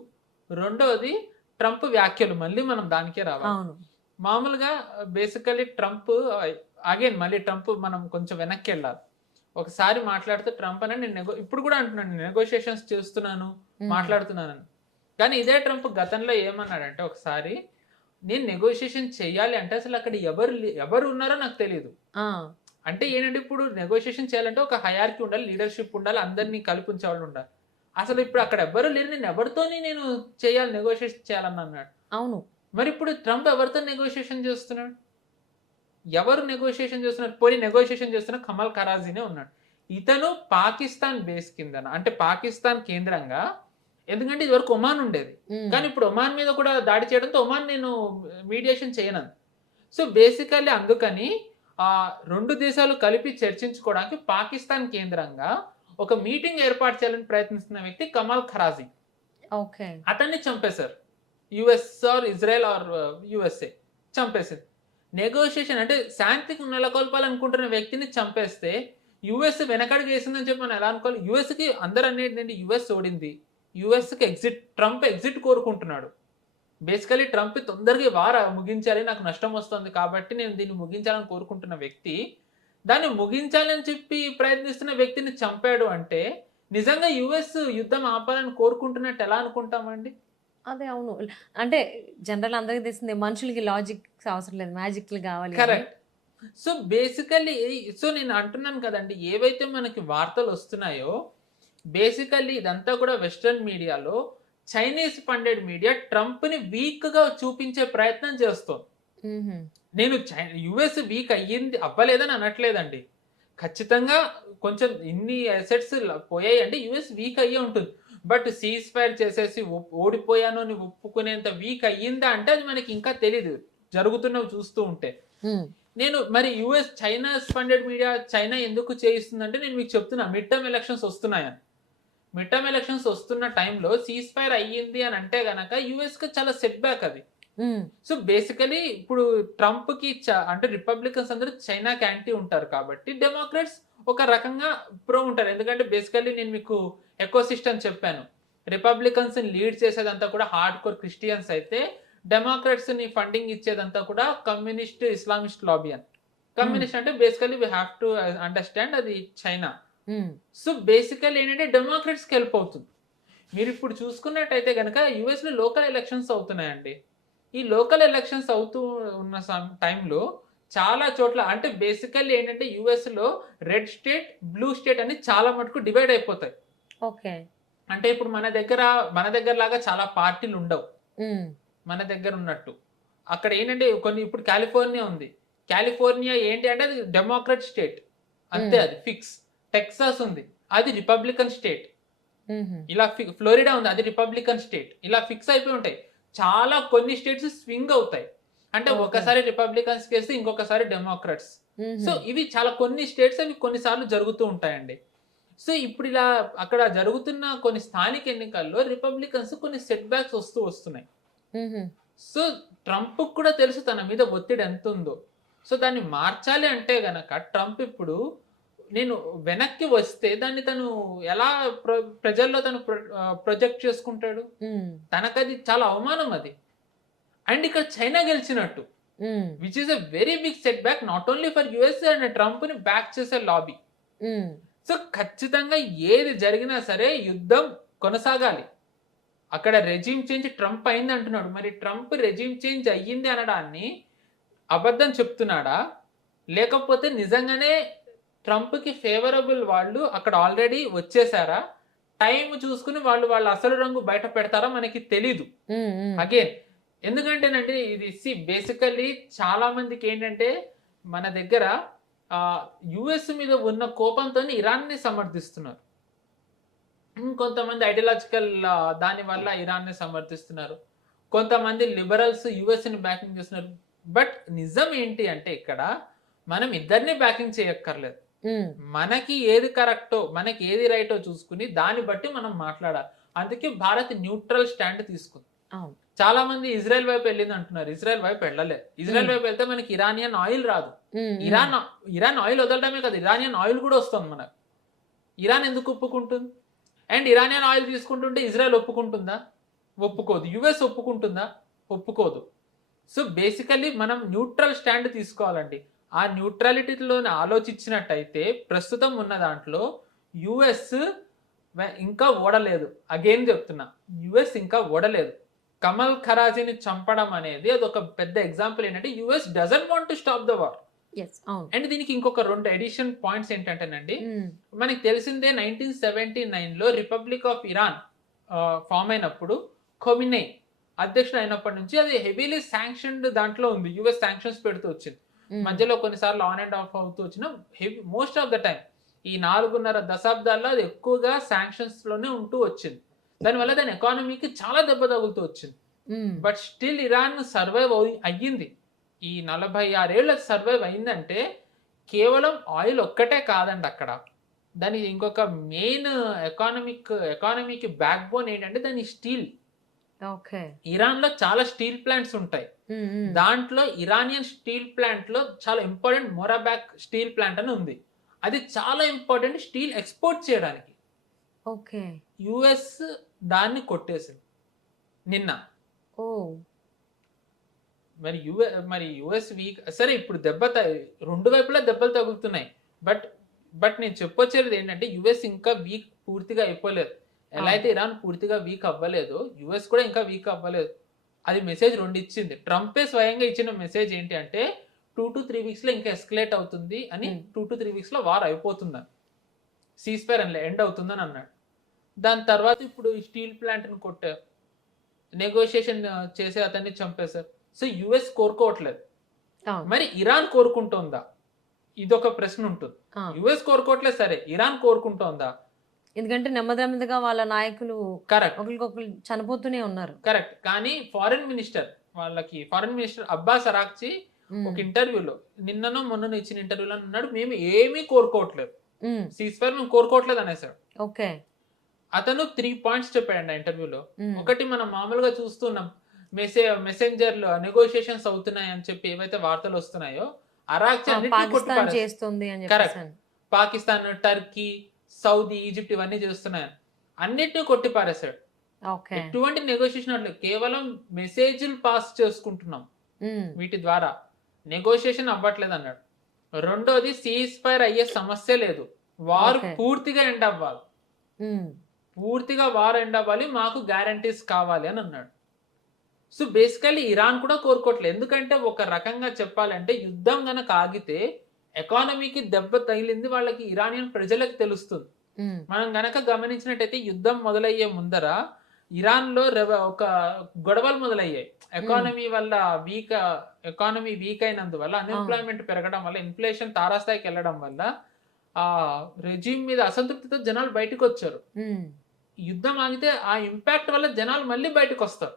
రెండోది ట్రంప్ వ్యాఖ్యలు. మళ్ళీ మనం దానికే రావాలి. మామూలుగా బేసికలీ ట్రంప్ అగైన్ మళ్ళీ ట్రంప్ మనం కొంచెం వెనక్కి వెళ్ళాలి. ఒకసారి మాట్లాడితే ట్రంప్ అని నేను ఇప్పుడు కూడా అంటున్నాను, నెగోషియేషన్స్ చేస్తున్నాను, మాట్లాడుతున్నానని. కానీ ఇదే ట్రంప్ గతంలో ఏమన్నాడంటే, ఒకసారి నేను నెగోషియేషన్ చెయ్యాలి అంటే అసలు అక్కడ ఎవరు ఉన్నారో నాకు తెలియదు. అంటే ఏంటంటే ఇప్పుడు నెగోషియేషన్ చేయాలంటే ఒక హయార్కీ ఉండాలి, లీడర్షిప్ ఉండాలి, అందరినీ కల్పించే వాళ్ళు ఉండాలి. అసలు ఇప్పుడు అక్కడ ఎవరు లేరు, నేను ఎవరితోని నేను చేయాలి, నెగోషియేషన్ చేయాలని అన్నాడు. అవును, మరి ఇప్పుడు ట్రంప్ ఎవరితో నెగోషియేషన్ చేస్తున్నాడు? ఎవరు నెగోషియేషన్ చేస్తున్నారు? పోయి నెగోషియేషన్ చేస్తున్న కమల్ ఖరాజీనే ఉన్నాడు. ఇతను పాకిస్తాన్ బేస్ కింద, అంటే పాకిస్తాన్ కేంద్రంగా, ఎందుకంటే ఇది వరకు ఒమాన్ ఉండేది, కానీ ఇప్పుడు ఒమాన్ మీద కూడా దాడి చేయడంతో ఒమాన్ నేను మీడియేషన్ చేయను. సో బేసికల్లీ అందుకని రెండు దేశాలు కలిపి చర్చించుకోవడానికి పాకిస్తాన్ కేంద్రంగా ఒక మీటింగ్ ఏర్పాటు చేయాలని ప్రయత్నిస్తున్న వ్యక్తి కమల్ ఖరాజీ. అతన్ని చంపేశారు. US or Israel or USA చంపేసింది. నెగోషియేషన్ అంటే శాంతికి నెలకొల్పాలనుకుంటున్న వ్యక్తిని చంపేస్తే యుఎస్ వెనకడుగు వేసిందని చెప్పి మనం ఎలా అనుకోవాలి? యుఎస్కి అందరూ అనేది యుఎస్ ఓడింది, యుఎస్కి ట్రంప్ ఎగ్జిట్ కోరుకుంటున్నాడు. బేసికలీ ట్రంప్ తొందరగా వార్ ముగించాలి, నాకు నష్టం వస్తుంది కాబట్టి నేను దీన్ని ముగించాలని కోరుకుంటున్న వ్యక్తి దాన్ని ముగించాలని చెప్పి ప్రయత్నిస్తున్న వ్యక్తిని చంపాడు అంటే నిజంగా యుఎస్ యుద్ధం ఆపాలని కోరుకుంటున్నట్టు ఎలా అనుకుంటామండి? అదే అవును. అంటే జనరల్ అందరికి తెలిసిందే మనుషులకి లాజిక్స్ అవసరం లేదు. మ్యాజిక్‌లు గావాలి అని. కరెక్ట్. సో, బేసికల్లీ సో, నేను అంటున్నాను కదండీ! ఏవైతే మనకి వార్తలొస్తున్నాయో, బేసికల్లీ ఇదంతా కూడా వెస్టర్న్ మీడియాలో చైనీస్ ఫండెడ్ మీడియా ట్రంప్‌ని వీక్‌గా చూపించే ప్రయత్నం చేస్తోంది. హుహు. నేను యూఎస్ వీక్ అవ్వలేదని అనట్లేదండి. ఖచ్చితంగా కొంచెం ఇన్ని అసెట్స్ పోయాయంటే యూఎస్ వీక్ అయ్యే ఉంటుంది. బట్ సీజ్ ఫైర్ చేసేసి ఓడిపోయాను అని ఒప్పుకునేంత వీక్ అయ్యిందా అంటే అది మనకి ఇంకా తెలీదు. జరుగుతున్నవి చూస్తూ ఉంటే. హ్మ్. నేను మరి చైనాస్ ఫండెడ్ మీడియా చైనా ఎందుకు చేయిస్తుందంటే నేను మీకు చెప్తున్నా మిడ్ టర్మ్ ఎలక్షన్స్ వస్తున్నాయని. మిడ్ టర్మ్ ఎలక్షన్స్ వస్తున్న టైంలో సీజ్ ఫైర్ అయ్యింది అని అంటే గనక యూఎస్‌కి చాలా సెట్ బ్యాక్ అది. హ్మ్. సో బేసికలీ ఇప్పుడు ట్రంప్‌కి అంటే రిపబ్లికన్స్ అందరూ చైనాకి యాంటీ ఉంటారు కాబట్టి డెమోక్రాట్స్ ఒక రకంగా ప్రో ఉంటారు. ఎందుకంటే బేసికల్లీ నేను మీకు ఎకోసిస్టమ్ చెప్పాను. రిపబ్లికన్స్‌ని లీడ్ చేసేదంతా కూడా హార్డ్‌కోర్ క్రిస్టియన్స్ అయితే డెమోక్రాట్స్‌ని ఫండింగ్ ఇచ్చేదంతా కూడా కమ్యూనిస్ట్, ఇస్లామిస్ట్ లాబీ అని. హ్మ్. కమ్యూనిస్ట్ అంటే basically we have to understand అది చైనా. హ్మ్. సో బేసికల్లీ ఏంటంటే డెమోక్రాట్స్‌కి హెల్ప్ అవుతుంది. మీరిప్పుడు చూసుకున్నట్టయితే గనక యూఎస్‌లో లోకల్ ఎలక్షన్స్ అవుతున్నాయండి. ఈ లోకల్ ఎలక్షన్స్ అవుతూ ఉన్న టైంలో చాలా చోట్ల అంటే బేసికల్లీ ఏంటంటే యూఎస్‌లో రెడ్ స్టేట్, బ్లూ స్టేట్ అని చాలా మటుకు డివైడ్ అయిపోతాయి. ఓకే. అంటే ఇప్పుడు మన దగ్గరలాగా చాలా పార్టీలుండవు. హ్మ్. మన దగ్గర ఉన్నట్టు. అక్కడ ఏంటంటే కొన్ని ఇప్పుడు కాలిఫోర్నియా ఉంది. కాలిఫోర్నియా ఏంటి అంటే అది డెమోక్రాట్ స్టేట్. అంతే హ్మ్. అది ఫిక్స్. టెక్సాస్ ఉంది. అది రిపబ్లికన్ స్టేట్. హుహు. ఇలా ఫ్లోరిడా ఉంది. అది రిపబ్లికన్ స్టేట్. ఇలా ఫిక్స్ అయిపోయి ఉంటాయి. చాలా కొన్ని స్టేట్స్ స్వింగ్ అవుతాయి. అంటే ఓకే. ఒకసారి రిపబ్లికన్స్‌కేస్తే ఇంకొకసారి డెమోక్రాట్స్. సో, హుహు. ఇవి చాలా కొన్ని స్టేట్స్ అవి కొన్ని సార్లు జరుగుతూ ఉంటాయండి. సో, ఇప్పుడిలా అక్కడ జరుగుతున్న కొన్ని స్థానిక ఎన్నికల్లో రిపబ్లికన్స్ కొన్ని సెట్ బ్యాక్స్ వస్తున్నాయి. హుహు. సో, ట్రంప్‌కి కూడా తెలుసు తన మీద ఒత్తిడి ఎంతుందో. సో, దాన్ని మార్చాలి అంటే గనక ట్రంప్ ఇప్పుడు నేను వెనక్కి వస్తే దాన్ని తను ఎలా ప్రజల్లో తను ప్రొజెక్ట్ చేసుకుంటాడు? హ్మ్. తనకది చాలా అవమానం అది. అండ్ ఇక్కడ చైనా గెలిచినట్టు. Hmm. Which is a very big setback not only for US and ట్రంప్‌ని బ్యాక్ చేసే లాబీ. హ్మ్. సో, ఖచ్చితంగా ఏది జరిగినా సరే యుద్ధం కొనసాగాలి. అక్కడ రెజిమ్ చేంజ్ ట్రంప్ అయిందంటున్నాడు. మరి ట్రంప్ రెజిమ్ చేంజ్ అయ్యింది అనడాన్ని అబద్ధం చెప్తున్నాడా? లేకపోతే నిజంగానే ట్రంప్‌కి ఫేవరబుల్ వాళ్ళు అక్కడ ఆల్రెడీ వచ్చేసారా? టైమ్ చూసుకొని వాళ్ళ అసలు రంగు బయట పెడతారా మనకి తెలీదు. హ్మ్. హ్మ్. అగైన్ ఎందుకంటేనండి ఇది బేసికల్లీ చాలా మందికేంటంటే మన దగ్గర యూఎస్ మీద ఉన్న కోపంతోని ఇరాన్‌ని సమర్థిస్తున్నారు. కొంతమంది ఐడియాలజికల్ దాని వల్ల ఇరాన్‌ని సమర్థిస్తున్నారు. కొంతమంది లిబరల్స్ యూఎస్‌ని బ్యాకింగ్ చేస్తున్నారు. బట్ నిజం ఏంటి అంటే ఇక్కడ మనం ఇద్దరిని బ్యాకింగ్ చేయక్కర్లేదు. హ్మ్. మనకి ఏది కరెక్టో, మనకి ఏది రైటో చూసుకొని దాన్ని బట్టి మనం మాట్లాడాలి. అందుకే భారత్ న్యూట్రల్ స్టాండ్ తీసుకుంది. అవును. చాలా మంది ఇజ్రాయెల్ వైపు వెళ్ళిందంటున్నారు. ఇజ్రాయెల్ వైపు వెళ్ళలే. ఇజ్రాయెల్ హ్మ్. వైపు వెళ్తే మనకి ఇరానియన్ ఆయిల్ రాదు. హ్మ్. హ్మ్. ఇరాన్ ఇరాన్ ఆయిల్ వదలడమే కాదు. ఇరానియన్ ఆయిల్ కూడా వస్తుంది మనకు. ఇరాన్ ఎందుకు ఒప్పుకుంటుంది? అండ్ ఇరానియన్ ఆయిల్ తీసుకుంటుంటే ఇజ్రాయెల్ ఒప్పుకుంటుందా? ఒప్పుకోదు. యూఎస్ ఒప్పుకుంటుందా? ఒప్పుకోదు. సో, బేసికల్లీ మనం న్యూట్రల్ స్టాండ్ తీసుకోవాలండి. ఆ న్యూట్రాలిటీలోని ఆలోచించినట్టయితే ప్రస్తుతం ఉన్న దాంట్లో యూఎస్ ఇంకా ఓడలేదు. అగైన్ చెప్తున్నా. యూఎస్ ఇంకా ఓడలేదు. కమల్ ఖరాజీని చంపడం అనేది అదొక పెద్ద ఎగ్జాంపుల్ ఏంటంటే US doesn't want to stop the war. Yes. అవును. అండ్ దీనికి ఇంకొక 2 అడిషన్ పాయింట్స్ ఏంటంటేనండి, హ్మ్. మనకి తెలిసిందే 1979లో రిపబ్లిక్ ఆఫ్ ఇరాన్ ఫార్మ్ అయినప్పుడు ఖొమినీ అధ్యక్షుడు అయినప్పటి నుంచి అది హెవీలీ శాంక్షన్డ్ దాంట్లో ఉంది. యూఎస్ శాంక్షన్స్ పెడుతూ వచ్చింది. హ్మ్. మధ్యలో కొన్నిసార్లు ఆన్ అండ్ ఆఫ్ అవుతూ వచ్చిన మోస్ట్ ఆఫ్ ద టైమ్ ఈ 4.5 దశాబ్దాల్లో అది ఎక్కువగా శాంక్షన్స్ లోనే ఉంటూ వచ్చింది. దానివల్ల దాని ఎకానమీకి చాలా దెబ్బ తగులుతూ వచ్చింది. హ్మ్. బట్ స్టిల్ ఇరాన్ సర్వైవ్ అయ్యింది. ఈ 46 ఏళ్ళు సర్వైవ్ అయిందంటే కేవలం ఆయిల్ ఒక్కటే కాదండి అక్కడ. దాని ఇంకొక మెయిన్ ఎకానమీకి బ్యాక్ బోన్ ఏంటంటే దాని స్టీల్. ఓకే. ఇరాన్‌లో చాలా స్టీల్ ప్లాంట్స్ ఉంటాయి. హ్మ్. హ్మ్. దాంట్లో ఇరానియన్ స్టీల్ ప్లాంట్‌లో చాలా ఇంపార్టెంట్ మొరాబాక్ స్టీల్ ప్లాంట్ అని ఉంది. అది చాలా ఇంపార్టెంట్ స్టీల్ ఎక్స్‌పోర్ట్ చేయడానికి. ఓకే. యూఎస్ దాన్ని కొట్టేసింది నిన్న. ఓహ్! మరి యుఎస్ వీక్ సరే ఇప్పుడు రెండు వైపులా దెబ్బలు తగులుతున్నాయి. బట్ బట్ నేను చెప్పొచ్చేది ఏంటంటే యుఎస్ ఇంకా వీక్ పూర్తిగా అయిపోలేదు. ఎలా అయితే ఇరాన్ పూర్తిగా వీక్ అవ్వలేదు, యుఎస్ కూడా ఇంకా వీక్ అవ్వలేదు. అది మెసేజ్ రెండు ఇచ్చింది. ట్రంపే స్వయంగా ఇచ్చిన మెసేజ్ ఏంటి అంటే 2 to 3 వీక్స్ లో ఇంకా ఎస్కలేట్ అవుతుంది అని, 2 to 3 వీక్స్ లో వార్ అయిపోతుందని, సీజ్ ఫైర్ అని ఎండ్ అవుతుందని అన్నాడు. దాని తర్వాత ఇప్పుడు స్టీల్ ప్లాంట్ ని కొట్టారు, నెగోషియేషన్ చేసే అతన్ని చంపేశారు. సో యుఎస్ కోరుకోవట్లేదు. మరి ఇరాన్ కోరుకుంటోందా? ఇదొక ప్రశ్న ఉంటుంది. యుఎస్ కోరుకోవట్లేదు, సరే ఇరాన్ కోరుకుంటోందా? ఎందుకంటే నెమ్మదిగా వాళ్ళ నాయకులు కరెక్ట్, ఒకరికొకరు చనిపోతూనే ఉన్నారు. కరెక్ట్. కానీ ఫారిన్ మినిస్టర్ అబ్బాస్ అరాక్చి ఒక ఇంటర్వ్యూలో, నిన్ననో మొన్న ఇచ్చిన ఇంటర్వ్యూలో అన్నాడు, మేము ఏమీ కోరుకోవట్లేదు, సీజ్ ఫైర్ మేము కోరుకోవట్లేదు అనేసాడు. ఓకే, అతను 3 పాయింట్స్ చెప్పాడు ఆ ఇంటర్వ్యూలో. ఒకటి, మనం మామూలుగా చూస్తున్నాం మెసెంజర్లో నెగోషియేషన్స్ అవుతున్నాయి అని చెప్పి ఏవైతే వార్తలు వస్తున్నాయో, పాకిస్తాన్ చేస్తుంది అని correct, Pakistan, Turkey, Saudi, Egypt ఇవన్నీ చేస్తున్నాయి, అన్నిటిని కొట్టి పారేశాడు. ఎటువంటి నెగోషియేషన్ అట్లేదు, కేవలం మెసేజ్లు పాస్ చేసుకుంటున్నాం, వీటి ద్వారా నెగోషియేషన్ అవ్వట్లేదు అన్నాడు. రెండోది, సీజ్ ఫైర్ అయ్యే సమస్య లేదు, వారు పూర్తిగా ఎండ్ అవ్వాలి, పూర్తిగా వార్ ఎండ్ అవ్వాలి, మాకు గ్యారంటీస్ కావాలి అని అన్నాడు. సో బేసికల్లీ ఇరాన్ కూడా కోరుకోవట్లేదు. ఎందుకంటే ఒక రకంగా చెప్పాలంటే యుద్ధం గనక ఆగితే ఎకానమీకి దెబ్బ తగిలింది వాళ్ళకి, ఇరానియన్ ప్రజలకు తెలుస్తుంది. మనం గనక గమనించినట్టయితే యుద్ధం మొదలయ్యే ముందర ఇరాన్ లో ఒక గొడవలు మొదలయ్యాయి. ఎకానమీ వీక్ అయినందువల్ల, అన్ఎంప్లాయ్మెంట్ పెరగడం వల్ల, ఇన్ఫ్లేషన్ తారాస్థాయికి వెళ్ళడం వల్ల ఆ రెజ్యూమ్ మీద అసంతృప్తితో జనాలు బయటకు వచ్చారు. యుద్ధం ఆగితే ఆ ఇంపాక్ట్ వల్ల జనాలు మళ్ళీ బయటకు వస్తారు.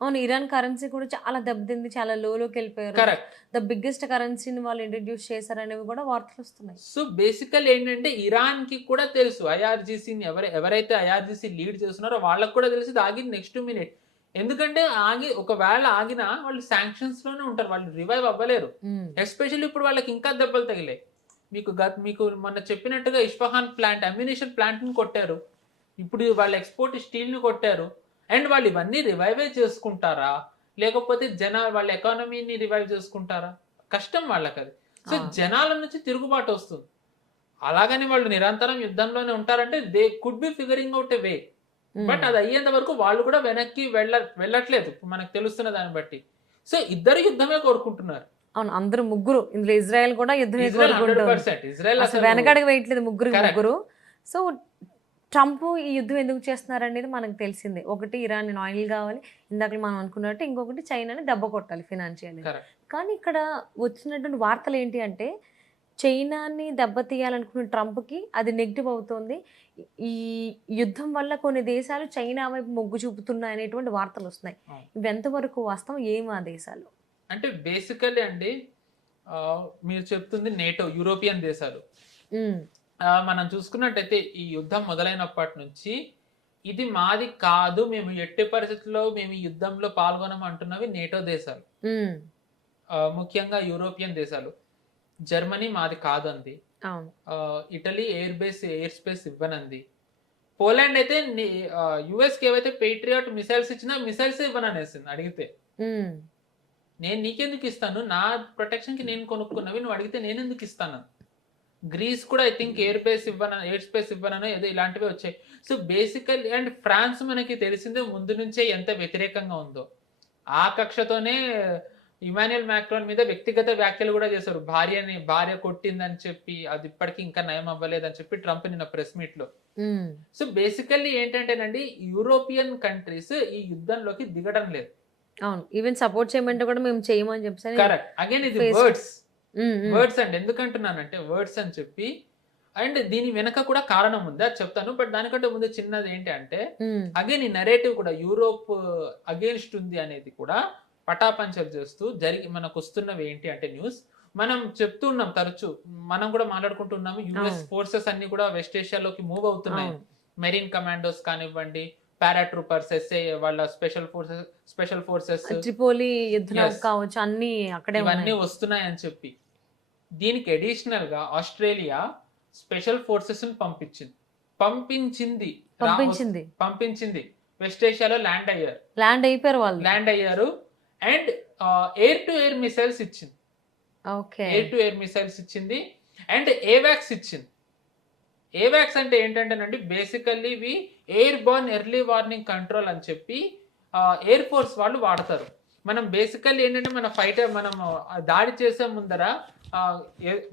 అవును, ఇరాన్ కరెన్సీ కూడా చాలా దెబ్బతింది, చాలా లోకి వెళ్ళిపోయారు. కరెక్ట్, ద బిగ్గెస్ట్ కరెన్సీని వాళ్ళు ఇంట్రడ్యూస్ చేశారనేవి కూడా వార్తలు వస్తున్నాయి. సో బేసికల్ ఏంటంటే ఇరాన్ కి కూడా తెలుసు, ఐఆర్జీసీని ఎవరైతే ఐఆర్జీసీ లీడ్ చేస్తున్నారో వాళ్ళకి కూడా తెలుసు ఇది ఆగి నెక్స్ట్ మినిట్. ఎందుకంటే ఒకవేళ ఆగినా వాళ్ళు శాంక్షన్స్ లోనే ఉంటారు, వాళ్ళు రివైవ్ అవ్వలేరు. ఎస్పెషల్లీ ఇప్పుడు వాళ్ళకి ఇంకా దెబ్బలు తగిలాయి. మీకు మొన్న చెప్పినట్టుగా ఇస్ఫహాన్ ప్లాంట్, అమ్యునిషన్ ప్లాంట్ ని కొట్టారు, ఇప్పుడు వాళ్ళ ఎక్స్పోర్ట్ స్టీల్ ని కొట్టారు. అండ్ వాళ్ళు ఇవన్నీ రివైవ్ చేసుకుంటారా, లేకపోతే వాళ్ళ ఎకానమీని రివైవ్ చేసుకుంటారా? కష్టం వాళ్ళకి అది. సో జనాల నుంచి తిరుగుబాటు వస్తుంది. అలాగని వాళ్ళు నిరంతరం యుద్ధంలోనే ఉంటారంటే they could be figuring out a way. But అది అయ్యేంత వరకు వాళ్ళు కూడా వెనక్కి వెళ్ళట్లేదు మనకు తెలుస్తున్న దాన్ని బట్టి. సో ఇద్దరు యుద్ధమే కోరుకుంటున్నారు. అవును, అందరూ ముగ్గురు, ఇందులో ఇజ్రాయెల్ కూడా యుద్ధమే కోరుకుంటుంది, వెనకడికి వేయట్లేదు ముగ్గురు. సో ట్రంప్ ఈ యుద్ధం ఎందుకు చేస్తున్నారు అనేది మనకు తెలిసిందే. ఒకటి, ఇరాన్ ఆయిల్ కావాలి, ఇందాక మనం అనుకున్నట్టు. ఇంకొకటి, చైనాని దెబ్బ కొట్టాలి ఫినాన్షియల్. కానీ ఇక్కడ వచ్చినటువంటి వార్తలు ఏంటి అంటే, చైనాని దెబ్బతీయాలనుకున్న ట్రంప్కి అది నెగిటివ్ అవుతుంది, ఈ యుద్ధం వల్ల కొన్ని దేశాలు చైనా వైపు మొగ్గు చూపుతున్నాయి అనేటువంటి వార్తలు వస్తున్నాయి. ఇవి ఎంతవరకు వాస్తవం, ఏమి ఆ దేశాలు అంటే? బేసికల్లీ అండి, మీరు చెప్తుంది నేటో, యూరోపియన్ దేశాలు. మనం చూసుకున్నట్టయితే ఈ యుద్ధం మొదలైనప్పటి నుంచి ఇది మాది కాదు, మేము ఎట్టి పరిస్థితుల్లో మేము ఈ యుద్ధంలో పాల్గొనము అంటున్నవి నేటో దేశాలు, ముఖ్యంగా యూరోపియన్ దేశాలు. జర్మనీ మాది కాదంది, ఇటలీ ఎయిర్ స్పేస్ ఇవ్వనంది, పోలాండ్ అయితే యుఎస్కి ఏవైతే పేట్రియాట్ మిసైల్స్ ఇచ్చినా మిసైల్స్ ఇవ్వననేసింది. అడిగితే నేను నీకెందుకు ఇస్తాను, నా ప్రొటెక్షన్ కి నేను కొనుక్కున్నవి, నువ్వు అడిగితే నేను ఎందుకు ఇస్తాను. గ్రీస్ కూడా ఐ థింక్ ఎయిర్ స్పేస్ ఇవ్వనో ఏదో ఇలాంటివి వచ్చాయి. సో బేసికల్, అండ్ ఫ్రాన్స్ మనకి తెలిసిందే ముందు నుంచే ఎంత వ్యతిరేకంగా ఉందో. ఆ కక్షతోనే ఇమాన్యుయల్ మ్యాక్రాన్ మీద వ్యక్తిగత వ్యాఖ్యలు కూడా చేశారు. భార్య కొట్టిందని చెప్పి, అది ఇప్పటికీ ఇంకా నయం అవ్వలేదని చెప్పి ట్రంప్ నిన్న ప్రెస్ మీట్ లో. సో బేసికల్లీ ఏంటంటేనండి, యూరోపియన్ కంట్రీస్ ఈ యుద్ధంలోకి దిగడం లేదు. అవును, ఈవెన్ సపోర్ట్ చేయమంటే కూడా మేము చేయమని చెప్పి. కరెక్ట్, అగైన్ ఇది వర్డ్స్ అండి. ఎందుకంటున్నానంటే వర్డ్స్ అని చెప్పి, అండ్ దీని వెనక కూడా కారణం ఉంది, అది చెప్తాను. బట్ దానికంటే ముందు చిన్నది ఏంటి అంటే, అగైన్ ఈ నరేటివ్ కూడా యూరోప్ అగేన్స్ట్ ఉంది అనేది కూడా పటాపంచలు చేస్తూ మనకు వస్తున్నవి ఏంటి అంటే న్యూస్ మనం చెప్తున్నాం తరచు, మనం కూడా మాట్లాడుకుంటున్నాము. యుఎస్ ఫోర్సెస్ అన్ని కూడా వెస్ట్ ఏషియాలోకి మూవ్ అవుతున్నాయి. మెరీన్ కమాండోస్ కానివ్వండి, పారాట్రూపర్స్, ఎస్ఏ వాళ్ళ స్పెషల్ ఫోర్సెస్, ట్రిపోలి యుద్ధం కావచ్చు, అన్ని అక్కడే ఇవన్నీ వస్తున్నాయి అని చెప్పి, దీనికి అడిషనల్ గా ఆస్ట్రేలియా స్పెషల్ ఫోర్సెస్ పంపించింది వెస్ట్ ఏషియాలో ల్యాండ్ అయ్యారు వాళ్ళు. And air to air missiles ఇచ్చింది, okay. Air to air missiles ఇచ్చింది అండ్ ఏవాక్స్ ఇచ్చింది. ఏవాక్స్ అంటే ఏంటంటేనండి బేసికల్లీ ఇవి airborne early warning control అని చెప్పి ఎయిర్ ఫోర్స్ వాళ్ళు వాడతారు. మనం బేసికల్లీ ఏంటంటే మన ఫైటర్ మనం దాడి చేసే ముందర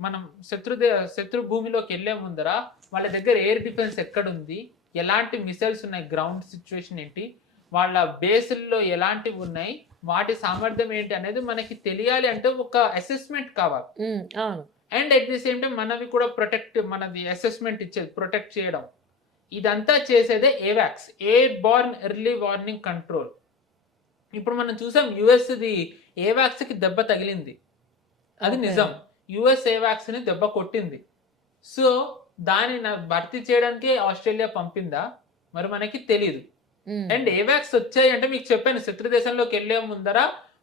మనం శత్రు భూమిలోకి వెళ్ళే ముందర వాళ్ళ దగ్గర ఎయిర్ డిఫెన్స్ ఎక్కడుంది, ఎలాంటి మిసైల్స్ ఉన్నాయి, గ్రౌండ్ సిచ్యువేషన్ ఏంటి, వాళ్ళ బేసుల్లో ఎలాంటివి ఉన్నాయి, వాటి సామర్థ్యం ఏంటి అనేది మనకి తెలియాలి అంటే ఒక అసెస్మెంట్ కావాలి. అవును. And at the same time మనవి కూడా మనది అసెస్మెంట్ ఇచ్చేది, ప్రొటెక్ట్ చేయడం, ఇదంతా చేసేదే ఏవాక్స్, airborne early warning control. ఇప్పుడు మనం చూసాం యుఎస్ది ఏవాక్స్ కి దెబ్బ తగిలింది, అది నిజం. యుఎస్ ఏవాక్స్ ని దెబ్బ కొట్టింది. సో దాన్ని భర్తీ చేయడానికి ఆస్ట్రేలియా పంపిందా మరి మనకి తెలీదు. అండ్ ఏవాక్స్ వచ్చాయి అంటే మీకు చెప్పాను, శత్రు దేశంలోకి వెళ్లే ముందర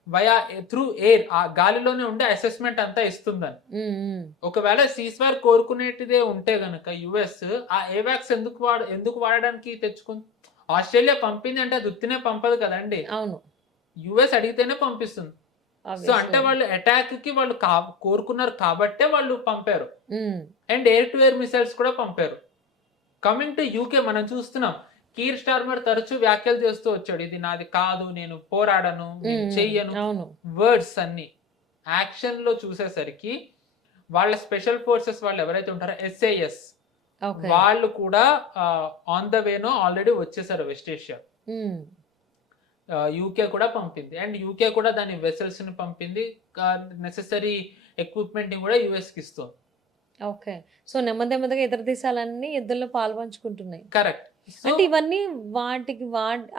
వయా త్రూ ఎయిర్ ఆ గాలిలోనే ఉండే అసెస్మెంట్ అంతా ఇస్తుందని. ఒకవేళ సీస్ఫైర్ కోరుకునేటిదే ఉంటే గనక యుఎస్ ఆ ఏవాక్స్ ఎందుకు వాడడానికి తెచ్చుకుంది? ఆస్ట్రేలియా పంపింది అంటే అది ఉత్తినే పంపదు కదండి, అవును, యుఎస్ అడిగితేనే పంపిస్తుంది. సో అంటే వాళ్ళు అటాక్ కి వాళ్ళు కోరుకున్నారు కాబట్టే వాళ్ళు పంపారు. And air to air missiles కూడా పంపారు. కమింగ్ టు యూకే మనం చూస్తున్నాం, కీర్ స్టార్మర్ తరచూ వ్యాఖ్యలు చేస్తూ వచ్చాడు, ఇది నాది కాదు, నేను పోరాడను, నేను చెయ్యను, వర్డ్స్ అన్ని. యాక్షన్ లో చూసేసరికి వాళ్ళ స్పెషల్ ఫోర్సెస్ వాళ్ళు ఎవరైతే ఉంటారో SAS వాళ్ళు కూడా ఆన్ ద వేనో ఆల్రెడీ వచ్చేసారు వెస్ట్ ఏషియా. యూకే కూడా పంపింది అండ్ యూకే కూడా దాని వెసల్స్ ని పంపింది, నెసెసరీ ఎక్విప్మెంట్ ని కూడా యుఎస్ కి ఇస్తుంది. ఓకే. సో నెమ్మదిగా ఇతర దేశాలన్నీ యుద్ధంలో పాల్పంచుకుంటున్నాయి. కరెక్ట్. అంటే ఇవన్నీ వాటికి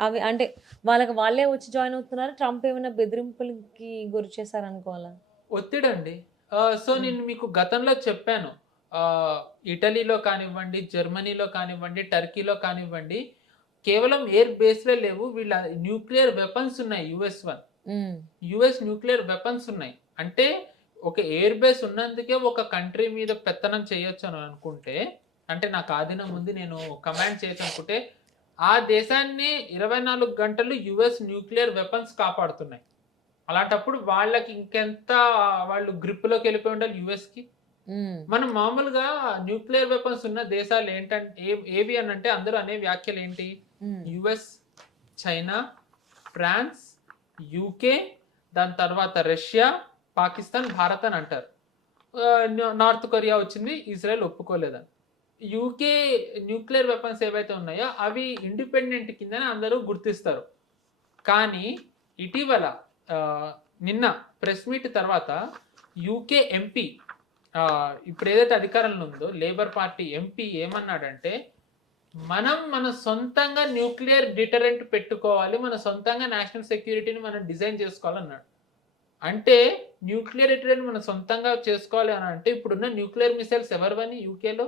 అవి అంటే వాళ్ళే వచ్చి జాయిన్ అవుతున్నారు. ట్రంప్ ఏమైనా బెదిరింపులకి గురి చేశారు అనుకోవాలా? ఒత్తిడండి. సో నేను మీకు గతంలో చెప్పాను, ఇటలీలో కానివ్వండి, జర్మనీలో కానివ్వండి, టర్కీలో కానివ్వండి, కేవలం ఎయిర్ బేస్లే లేవు, వీళ్ళ న్యూక్లియర్ వెపన్స్ ఉన్నాయి. యుఎస్ న్యూక్లియర్ వెపన్స్ ఉన్నాయి. అంటే ఒక ఎయిర్ బేస్ ఉన్నందుకే ఒక కంట్రీ మీద పెత్తనం చేయొచ్చు అని అనుకుంటే, అంటే నాకు ఆధీనం ఉంది, నేను కమాండ్ చేయొచ్చు అనుకుంటే, ఆ దేశాన్ని 24 గంటలు యుఎస్ న్యూక్లియర్ వెపన్స్ కాపాడుతున్నాయి. అలాంటప్పుడు వాళ్ళకి ఇంకెంత వాళ్ళు గ్రిప్లోకి వెళ్ళిపోయి ఉండాలి యుఎస్ కి. మనం మామూలుగా న్యూక్లియర్ వెపన్స్ ఉన్న దేశాలు ఏంటంటే ఏవి అని అంటే అందరూ అనే వ్యాఖ్యలు ఏంటి, యుఎస్, చైనా, ఫ్రాన్స్, యూకే, దాని తర్వాత రష్యా, పాకిస్తాన్, భారత్ అని అంటారు. నార్త్ కొరియా వచ్చింది, ఇజ్రాయెల్ ఒప్పుకోలేదని. యూకే న్యూక్లియర్ వెపన్స్ ఏవైతే ఉన్నాయో అవి ఇండిపెండెంట్ కిందనే అందరూ గుర్తిస్తారు. కానీ ఇటీవల నిన్న ప్రెస్ మీట్ తర్వాత యూకే ఎంపీ, ఇప్పుడు ఏదైతే అధికారంలో ఉందో లేబర్ పార్టీ ఎంపీ ఏమన్నాడంటే, మన సొంతంగా న్యూక్లియర్ డిటరెంట్ పెట్టుకోవాలి, మన సొంతంగా నేషనల్ సెక్యూరిటీని మనం డిజైన్ చేసుకోవాలన్నాడు. అంటే న్యూక్లియర్ డిటరెంట్ మనం సొంతంగా చేసుకోవాలి అని అంటే ఇప్పుడున్న న్యూక్లియర్ మిసైల్స్ ఎవరివని యూకేలో,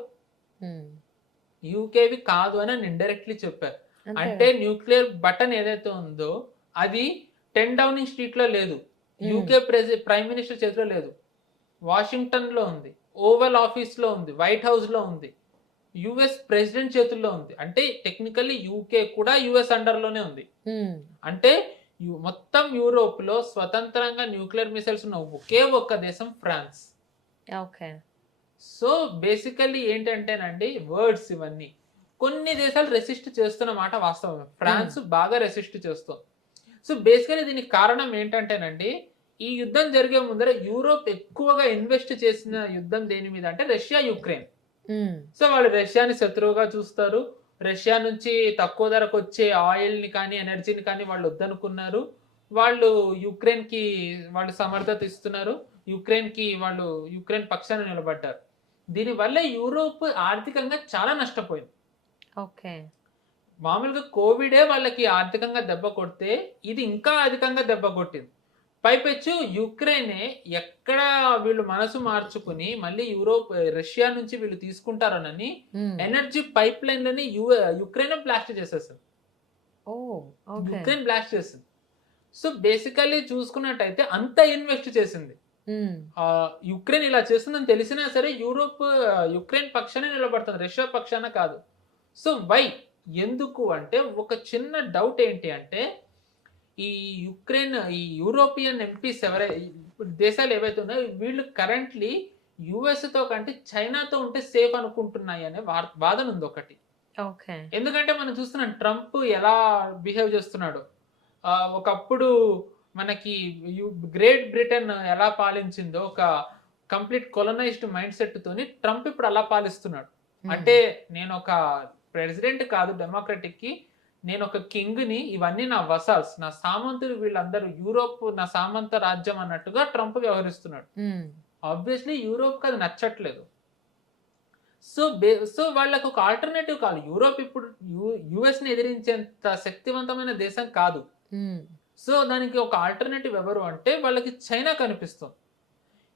యూకేవి కాదు అని ఇండైరెక్ట్లీ చెప్పారు. అంటే న్యూక్లియర్ బటన్ ఏదైతే ఉందో అది 10 డౌనింగ్ స్ట్రీట్ లో లేదు, యూకే ప్రైమ్ మినిస్టర్ చేతిలో లేదు, వాషింగ్టన్ లో ఉంది, ఓవల్ ఆఫీస్ లో ఉంది, వైట్ హౌస్ లో ఉంది, యుఎస్ ప్రెసిడెంట్ చేతుల్లో ఉంది. అంటే టెక్నికల్లీ యూకే కూడా యుఎస్ అండర్ లోనే ఉంది. అంటే మొత్తం యూరోప్ లో స్వతంత్రంగా న్యూక్లియర్ మిసైల్స్ ఉన్న ఒకే ఒక్క దేశం ఫ్రాన్స్. ఓకే. సో బేసికల్లీ ఏంటంటేనండి వర్డ్స్ ఇవన్నీ కొన్ని దేశాలు రెసిస్ట్ చేస్తున్న మాట వాస్తవమే, ఫ్రాన్స్ బాగా రెసిస్ట్ చేస్తుంది. సో బేసికలీ దీనికి కారణం ఏంటంటేనండి, ఈ యుద్ధం జరిగే ముందర యూరోప్ ఎక్కువగా ఇన్వెస్ట్ చేసిన యుద్ధం దేని మీద అంటే రష్యా యుక్రెయిన్. సో వాళ్ళు రష్యాని శత్రువుగా చూస్తారు, రష్యా నుంచి తక్కువ ధరకు వచ్చే ఆయిల్ ని కానీ ఎనర్జీని కానీ వాళ్ళు వద్దనుకున్నారు. వాళ్ళు యుక్రెయిన్ కి వాళ్ళు సమర్థత ఇస్తున్నారు, యుక్రెయిన్ పక్షాన నిలబడ్డారు. దీనివల్ల యూరోప్ ఆర్థికంగా చాలా నష్టపోయింది. ఓకే. మామూలుగా కోవిడే వాళ్ళకి ఆర్థికంగా దెబ్బ కొడితే ఇది ఇంకా అధికంగా దెబ్బ కొట్టింది. పైపెచ్చు యుక్రెయినే ఎక్కడ వీళ్ళు మనసు మార్చుకుని మళ్ళీ రష్యా నుంచి వీళ్ళు తీసుకుంటారనని ఎనర్జీ పైప్ లైన్ లని యుక్రెయిన్ బ్లాస్ట్ చేసేస్తుంది. యుక్రెయిన్ బ్లాస్ట్ చేసింది. సో బేసికల్లీ చూసుకున్నట్టయితే అంత ఇన్వెస్ట్ చేసింది. యుక్రెయిన్ ఇలా చేస్తుందని తెలిసినా సరే యుక్రెయిన్ పక్షానే నిలబడుతుంది, రష్యా పక్షాన కాదు. సో ఎందుకు అంటే ఒక చిన్న డౌట్ ఏంటి అంటే, ఈ యూరోపియన్ ఎంపీస్ దేశాలు ఏవైతే ఉన్నాయో వీళ్ళు కరెంట్లీ యుఎస్తో కంటే చైనాతో ఉంటే సేఫ్ అనుకుంటున్నాయి అనే వాదన ఉంది ఒకటి. ఓకే. ఎందుకంటే మనం చూస్తున్నాం ట్రంప్ ఎలా బిహేవ్ చేస్తున్నాడు. ఒకప్పుడు మనకి గ్రేట్ బ్రిటన్ ఎలా పాలించిందో ఒక కంప్లీట్ కొలనైజ్డ్ మైండ్ సెట్ తోని ట్రంప్ ఇప్పుడు అలా పాలిస్తున్నాడు. అంటే నేను ఒక ప్రెసిడెంట్ కాదు డెమోక్రటిక్ కి, నేను ఒక కింగ్ ని, ఇవన్నీ నా వసాల్స్, నా సామంతులు, వీళ్ళందరూ యూరోప్ నా సామంత రాజ్యం అన్నట్టుగా ట్రంప్ వ్యవహరిస్తున్నాడు. ఆబ్వియస్లీ యూరోప్ అది నచ్చట్లేదు. సో వాళ్ళకు ఒక ఆల్టర్నేటివ్ కాదు. యూరోప్ ఇప్పుడు యుఎస్ ని ఎదిరించేంత శక్తివంతమైన దేశం కాదు. సో దానికి ఒక ఆల్టర్నేటివ్ ఎవరు అంటే వాళ్ళకి చైనా కనిపిస్తుంది.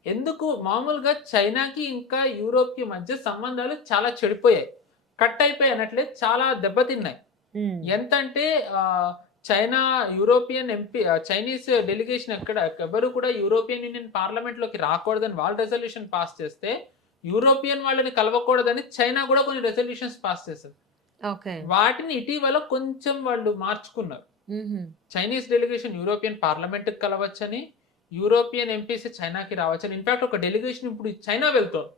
ఎందుకు మామూలుగా చైనాకి ఇంకా యూరోప్ కి మధ్య సంబంధాలు చాలా చెడిపోయాయి, కట్ అయిపోయాయి అనట్లే, చాలా దెబ్బతిన్నాయి. ఎంత అంటే China European MP Chinese delegation ఎవరు కూడా యూరోపియన్ యూనియన్ పార్లమెంట్ లోకి రాకూడదని వాళ్ళు రెజల్యూషన్ పాస్ చేస్తే, యూరోపియన్ వాళ్ళని కలవకూడదని చైనా కూడా కొన్ని రెజల్యూషన్స్ పాస్ చేసింది. వాటిని ఇటీవల కొంచెం వాళ్ళు మార్చుకున్నారు. చైనీస్ డెలిగేషన్ యూరోపియన్ పార్లమెంట్ కి కలవచ్చని, యూరోపియన్ ఎంపీసీ చైనాకి రావచ్చని. ఇన్ఫాక్ట్ ఒక డెలిగేషన్ ఇప్పుడు చైనా వెళ్తారు.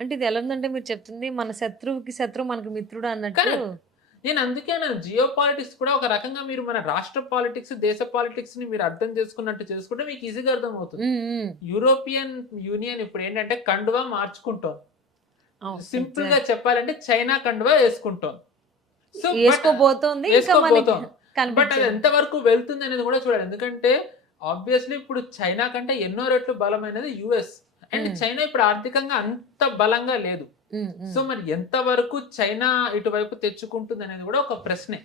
అంటే ఇది ఎలా ఉందంటే మీరు చెప్తుంది మన శత్రువుకి శత్రువు మనకి మిత్రుడు అన్నట్టు. నేను అందుకే జియో పాలిటిక్స్ కూడా ఒక రకంగా మీరు మన రాష్ట్ర పాలిటిక్స్, దేశ పాలిటిక్స్ ని మీరు అర్థం చేసుకున్నట్టు చేసుకుంటే మీకు ఈజీగా అర్థం అవుతుంది. యూరోపియన్ యూనియన్ ఇప్పుడు ఏంటంటే కండువా మార్చుకుంటాం. సింపుల్ గా చెప్పాలంటే చైనా కండువా వేసుకుంటాం. సో వేసుకోబోతోంది. బట్ అది ఎంత వరకు వెళ్తుంది అనేది కూడా చూడాలి. ఎందుకంటే ఆబ్వియస్లీ ఇప్పుడు చైనా కంటే ఎన్నో రెట్లు బలమైనది యుఎస్, అండ్ చైనా ఇప్పుడు ఆర్థికంగా అంత బలంగా లేదు. సో మరి ఎంత వరకు చైనా ఇటువైపు తెచ్చుకుంటుంది అనేది కూడా ఒక ప్రశ్నే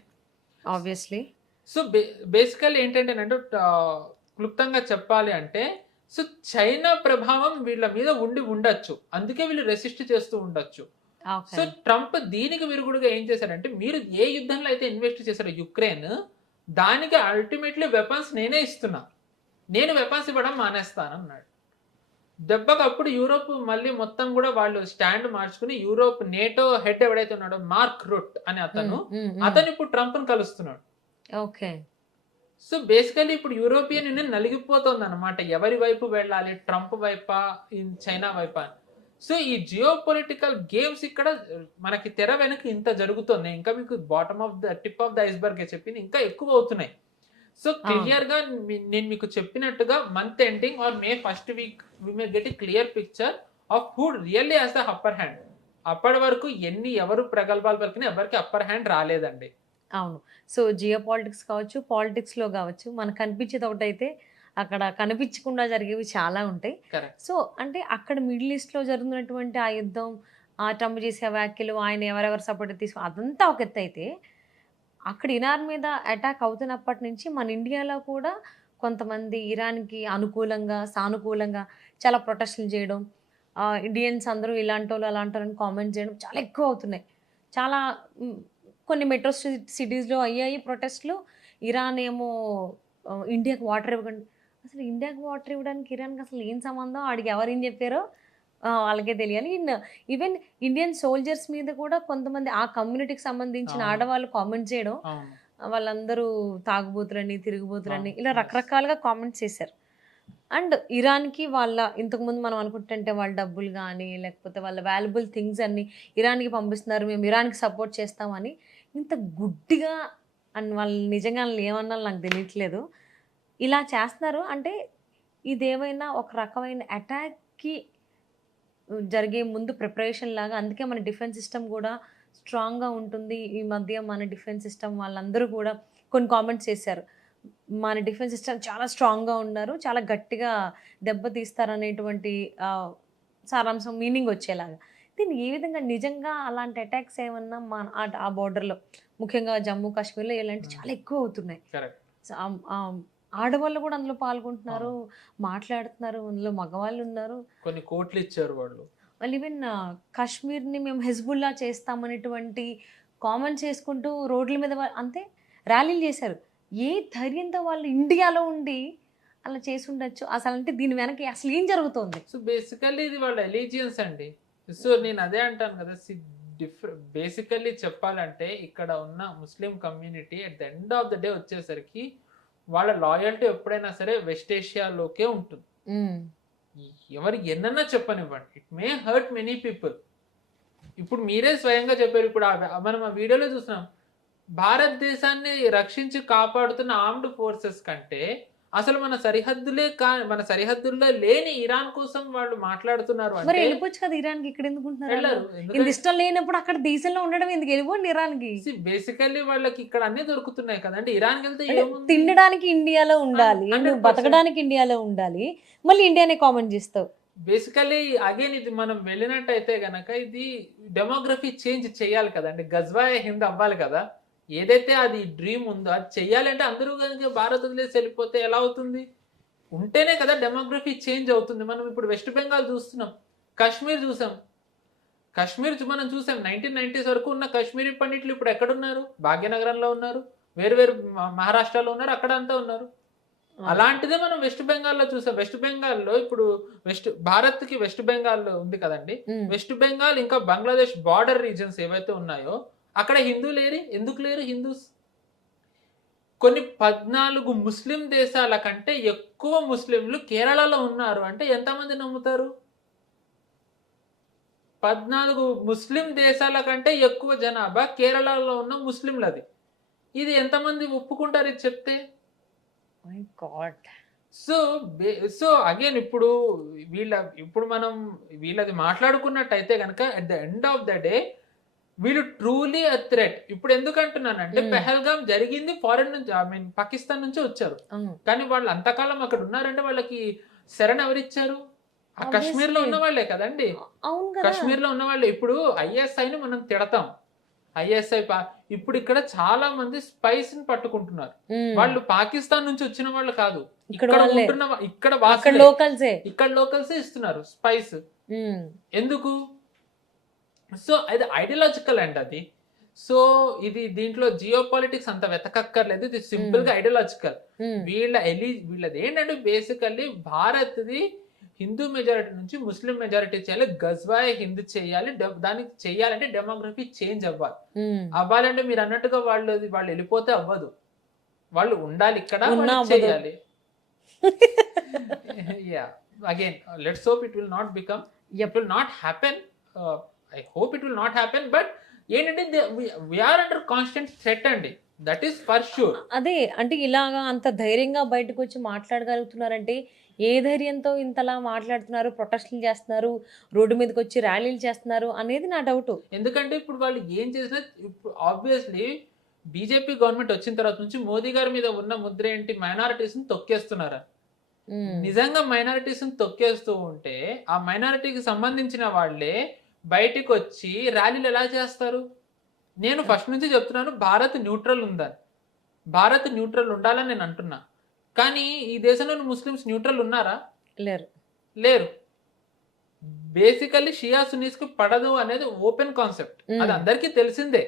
ఆబ్వియస్లీ. సో బేసికల్ ఏంటంటే క్లుప్తంగా చెప్పాలి అంటే, సో చైనా ప్రభావం వీళ్ళ మీద ఉండొచ్చు, అందుకే వీళ్ళు రెసిస్ట్ చేస్తూ ఉండొచ్చు. సో ట్రంప్ దీనికి విరుగుడుగా ఏం చేశారంటే, మీరు ఏ యుద్ధంలో అయితే ఇన్వెస్ట్ చేశారో యుక్రెయిన్, దానికి అల్టిమేట్లీ వెపన్స్ నేనే ఇస్తున్నా, నేను వెపన్స్ ఇవ్వడం మానేస్తాను అన్నాడు. దెబ్బకప్పుడు యూరోప్ మళ్ళీ మొత్తం కూడా వాళ్ళు స్టాండ్ మార్చుకుని, యూరోప్ నేటో హెడ్ ఎవడైతే ఉన్నాడో మార్క్ రూట్ అని అతను ఇప్పుడు ట్రంప్ ను కలుస్తున్నాడు. ఓకే. సో బేసికల్లీ ఇప్పుడు యూరోపియన్ యూనియన్ నలిగిపోతుంది అనమాట, ఎవరి వైపు వెళ్ళాలి, ట్రంప్ వైపా చైనా వైపా. సో ఈ జియో పొలిటికల్ గేమ్స్ ఇక్కడ మనకి తెర వెనక ఇంత జరుగుతుంది. ఇంకా మీకు bottom of the tip of the iceberg చెప్పింది ఇంకా ఎక్కువ అవుతున్నాయి. సో క్లియర్ గా నేను మీకు చెప్పినట్టుగా month ending or May first week we may get a clear picture of who really has the upper hand. అప్పటి వరకు ఎవరు ప్రగల్భాలు పలికినా ఎవరికి అప్పర్ హ్యాండ్ రాలేదండి. అవును. సో జియో పాలిటిక్స్ కావచ్చు, పాలిటిక్స్ లో కావచ్చు, మనకు కనిపించేది ఒకటైతే అక్కడ కనిపించకుండా జరిగేవి చాలా ఉంటాయి. సో అంటే అక్కడ మిడిల్ ఈస్ట్ లో జరుగుతున్నటువంటి ఆ యుద్ధం, ఆ ట్రంప్ చేసే వ్యాఖ్యలు, ఆయన ఎవరెవరు సపోర్ట్ అదంతా ఒక ఎత్తు అయితే, అక్కడ ఇరాన్ మీద అటాక్ అవుతున్నప్పటి నుంచి మన ఇండియాలో కూడా కొంతమంది ఇరాన్కి అనుకూలంగా, సానుకూలంగా చాలా ప్రొటెస్టులు చేయడం, ఇండియన్స్ అందరూ ఇలాంటి వాళ్ళు అలాంటి వాళ్ళని కామెంట్ చేయడం చాలా ఎక్కువ అవుతున్నాయి. చాలా కొన్ని మెట్రో సిటీస్లో అయ్యాయి ప్రొటెస్ట్లు. ఇరాన్ ఏమో ఇండియాకి వాటర్ ఇవ్వకండి, అసలు ఇండియాకి వాటర్ ఇవ్వడానికి ఇరాన్కి అసలు ఏం సంబంధం, ఆడికి ఎవరేం చెప్పారో వాళ్ళకే తెలియాలి. ఈవెన్ ఇండియన్ సోల్జర్స్ మీద కూడా కొంతమంది ఆ కమ్యూనిటీకి సంబంధించిన ఆడవాళ్ళు కామెంట్ చేయడం, వాళ్ళందరూ తాగుబోతులని, తిరుగుబోతులని, ఇలా రకరకాలుగా కామెంట్స్ చేశారు. అండ్ ఇరాన్కి వాళ్ళ ఇంతకుముందు మనం అనుకుంటుంటే వాళ్ళ డబ్బులు కానీ లేకపోతే వాళ్ళ వాల్యుబుల్ థింగ్స్ అన్ని ఇరాన్కి పంపిస్తున్నారు, మేము ఇరాన్కి సపోర్ట్ చేస్తామని ఇంత గుడ్డిగా, అండ్ వాళ్ళు నిజంగా ఏమన్నా నాకు తెలియట్లేదు, ఇలా చేస్తున్నారు. అంటే ఇదేమైనా ఒక రకమైన అటాక్కి జరిగే ముందు ప్రిపరేషన్ లాగా, అందుకే మన డిఫెన్స్ సిస్టమ్ కూడా స్ట్రాంగ్గా ఉంటుంది. ఈ మధ్య మన డిఫెన్స్ సిస్టమ్ వాళ్ళందరూ కూడా కొన్ని కామెంట్స్ చేశారు, మన డిఫెన్స్ సిస్టమ్ చాలా స్ట్రాంగ్గా ఉన్నారు, చాలా గట్టిగా దెబ్బతీస్తారనేటువంటి సారాంశం, మీనింగ్ వచ్చేలాగా. దీన్ని ఏ విధంగా నిజంగా అలాంటి అటాక్స్ ఏమన్నా మన ఆ బార్డర్లో ముఖ్యంగా జమ్మూ కాశ్మీర్లో ఇలాంటి చాలా ఎక్కువ అవుతున్నాయి. ఆడవాళ్ళు కూడా అందులో పాల్గొంటున్నారు, మాట్లాడుతున్నారు, అందులో మగవాళ్ళు ఉన్నారు, కొన్ని కోట్లు ఇచ్చారు వాళ్ళు. ఈవెన్ కాశ్మీర్ని మేము హెజ్బుల్లా చేస్తామనేటువంటి కామెంట్స్ చేసుకుంటూ రోడ్ల మీద అంతే ర్యాలీలు చేశారు. ఏ ధైర్యంతో వాళ్ళు ఇండియాలో ఉండి అలా చేసి ఉండొచ్చు అసలు? అంటే దీని వెనక అసలు ఏం జరుగుతుంది? సో బేసికల్లీ ఇది వాళ్ళ ఎలిజియన్స్ అండి. సో నేను అదే అంటాను కదా, బేసికల్లీ చెప్పాలంటే ఇక్కడ ఉన్న Muslim community at the end of the day వచ్చేసరికి వాళ్ళ లాయల్టీ ఎప్పుడైనా సరే వెస్ట్ ఏషియాలోకే ఉంటుంది. ఎవరు ఎన్నన్నా చెప్పనివ్వండి, it may hurt many people. ఇప్పుడు మీరే స్వయంగా చెప్పారు, ఇప్పుడు మనం ఆ వీడియోలో చూస్తున్నాం, భారతదేశాన్ని రక్షించి కాపాడుతున్న ఆర్మ్డ్ ఫోర్సెస్ కంటే అసలు మన సరిహద్దుల్లో లేని ఇరాన్ కోసం వాళ్ళు మాట్లాడుతున్నారు మరి అంటే వెళ్ళిపోవచ్చు కదా ఇరాన్కి, ఇక్కడ ఎందుకు ఉంటున్నారు? వెళ్ళరు. ఇంత ఇష్టం లేనప్పుడు అక్కడ దేశంలో ఉండడం ఎందుకు? వెళ్ళిపోండి ఇరాన్కి. బేసికల్లీ వాళ్ళకి ఇక్కడ అన్ని దొరుకుతున్నాయి కదండి. ఇరాన్కి వెళ్తే అంటే ఏముంది? తినడానికి ఇండియాలో ఉండాలి, 100% నువ్వు బతకడానికి ఇండియాలో ఉండాలి, మళ్ళీ ఇండియానే కామెంట్ చేస్తావు. బేసికల్లీ అగైన్ ఇది మనం వెళ్ళినట్టయితే గనక ఇది డెమోగ్రఫీ చేంజ్ చేయాలి కదండి. గజ్వాయ్ హింద్ అవ్వాలి కదా. ఏదైతే అది డ్రీమ్ ఉందో అది చెయ్యాలంటే అందరూ కనుక భారత్ వదిలేసి వెళ్ళిపోతే ఎలా అవుతుంది? ఉంటేనే కదా డెమోగ్రఫీ చేంజ్ అవుతుంది. మనం ఇప్పుడు వెస్ట్ బెంగాల్ చూస్తున్నాం, కాశ్మీర్ చూసాం. మనం చూసాం 1990s వరకు ఉన్న కాశ్మీరీ పండిట్లు ఇప్పుడు ఎక్కడున్నారు? భాగ్యనగరంలో ఉన్నారు, వేరు మహారాష్ట్రలో ఉన్నారు, అక్కడ అంతా ఉన్నారు. అలాంటిదే మనం వెస్ట్ బెంగాల్లో చూసాం. వెస్ట్ బెంగాల్లో ఇప్పుడు భారత్కి వెస్ట్ బెంగాల్ ఉంది కదండి. వెస్ట్ బెంగాల్ ఇంకా బంగ్లాదేశ్ బార్డర్ రీజన్స్ ఏవైతే ఉన్నాయో అక్కడ ఎందుకు లేరు హిందూస్? కొన్ని 14 ముస్లిం దేశాల కంటే ఎక్కువ ముస్లింలు కేరళలో ఉన్నారు అంటే ఎంతమంది నమ్ముతారు? 14 ముస్లిం దేశాల కంటే ఎక్కువ జనాభా కేరళలో ఉన్న ముస్లింలది. ఇది ఎంతమంది ఒప్పుకుంటారు ఇది చెప్తే? My God. సో అగైన్ ఇప్పుడు మనం వీళ్ళది మాట్లాడుకున్నట్టయితే కనుక at the end of the day వీళ్ళు ట్రూలీ అ థ్రెట్. ఇప్పుడు ఎందుకు అంటున్నానంటే పెహల్గాం జరిగింది ఫారెన్ నుంచి, పాకిస్తాన్ నుంచి వచ్చారు. కానీ వాళ్ళు అంతకాలం అక్కడ ఉన్నారంటే వాళ్ళకి శరణ్ ఎవరిచ్చారు? ఆ కాశ్మీర్ లో ఉన్న వాళ్ళే కదండి. కాశ్మీర్ లో ఉన్న వాళ్ళే. ఇప్పుడు ఐఎస్ఐని మనం తిడతాం, ఐఎస్ఐ ఇప్పుడు ఇక్కడ చాలా మంది స్పైస్ ని పట్టుకుంటున్నారు. వాళ్ళు పాకిస్తాన్ నుంచి వచ్చిన వాళ్ళు కాదు, ఇక్కడ లోకల్సే ఇస్తున్నారు స్పైస్. ఎందుకు? సో అది ఐడియాలజికల్ అండి అది. సో ఇది దీంట్లో జియో పాలిటిక్స్ అంత వెతకక్కర్లేదు, ఇది సింపుల్ గా ఐడియాలజికల్. వీళ్ళది ఏంటంటే బేసికల్లీ భారత్ది హిందూ మెజారిటీ నుంచి ముస్లిం మెజారిటీ చేయాలి, గజ్వాయ్ హిందూ చేయాలి. దానికి చేయాలంటే డెమోగ్రఫీ చేంజ్ అవ్వాలంటే మీరు అన్నట్టుగా వాళ్ళు వెళ్ళిపోతే అవ్వదు, వాళ్ళు ఉండాలి ఇక్కడ, చేయాలి. Yeah, again let's hope it will not happen. I hope it will not happen, but ఏంటంటే we are under constant threat అండి, that is for sure. అదే అంటే ఇలాగా అంత ధైర్యంగా బయటకు వచ్చి మాట్లాడగలుగుతున్నారంటే ఏ ధైర్యంతో ఇంతలా మాట్లాడుతున్నారు, ప్రొటెస్టులు చేస్తున్నారు, రోడ్డు మీదకి వచ్చి ర్యాలీలు చేస్తున్నారు అనేది నా డౌట్. ఎందుకంటే ఇప్పుడు వాళ్ళు ఏం చేసినా ఆబ్వియస్లీ బీజేపీ గవర్నమెంట్ వచ్చిన తర్వాత నుంచి మోదీ గారి మీద ఉన్న ముద్ర ఏంటి? మైనారిటీస్ ని తొక్కేస్తున్నారు. నిజంగా మైనారిటీస్ ని తొక్కేస్తూ ఉంటే ఆ మైనారిటీకి సంబంధించిన వాళ్ళే బయటికి వచ్చి ర్యాలీలు ఎలా చేస్తారు? నేను ఫస్ట్ నుంచి చెప్తున్నాను భారత్ న్యూట్రల్ ఉందని. భారత్ న్యూట్రల్ ఉండాలని నేను అంటున్నా, కానీ ఈ దేశంలోని ముస్లిమ్స్ న్యూట్రల్ ఉన్నారా? లేరు. బేసికల్లీ షియా సున్నీస్ కి పడదు అనేది ఓపెన్ కాన్సెప్ట్, అది అందరికీ తెలిసిందే.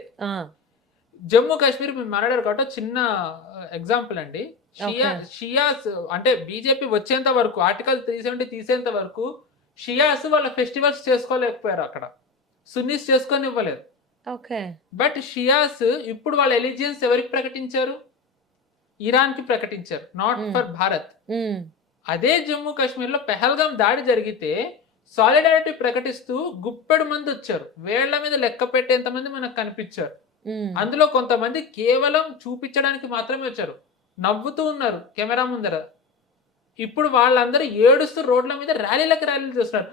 జమ్మూ కాశ్మీర్ మీరు మాట్లాడారు కాబట్టి చిన్న ఎగ్జాంపుల్ అండి. షియాస్ అంటే బీజేపీ వచ్చేంత వరకు, ఆర్టికల్ 370 తీసేంత వరకు షియాస్ వాళ్ళ ఫెస్టివల్స్ చేసుకోలేకపోయారు, అక్కడ సున్నీస్ చేసుకొని ఇవ్వలేదు. బట్ షియాస్ ఇప్పుడు వాళ్ళ ఎలిజియన్స్ ఎవరికి ప్రకటించారు? ఇరాన్ కి ప్రకటించారు, నాట్ ఫర్ భారత్. అదే జమ్మూ కాశ్మీర్ లో పెహల్గాం దాడి జరిగితే సాలిడారిటీ ప్రకటిస్తూ గుప్పెడు మంది వచ్చారు, వేళ్ల మీద లెక్క పెట్టేంత మంది మనకు కనిపించారు. అందులో కొంతమంది కేవలం చూపించడానికి మాత్రమే వచ్చారు, నవ్వుతూ ఉన్నారు కెమెరా ముందర. ఇప్పుడు వాళ్ళందరూ ఏడుస్తూ రోడ్ల మీద ర్యాలీలు చేస్తున్నారు.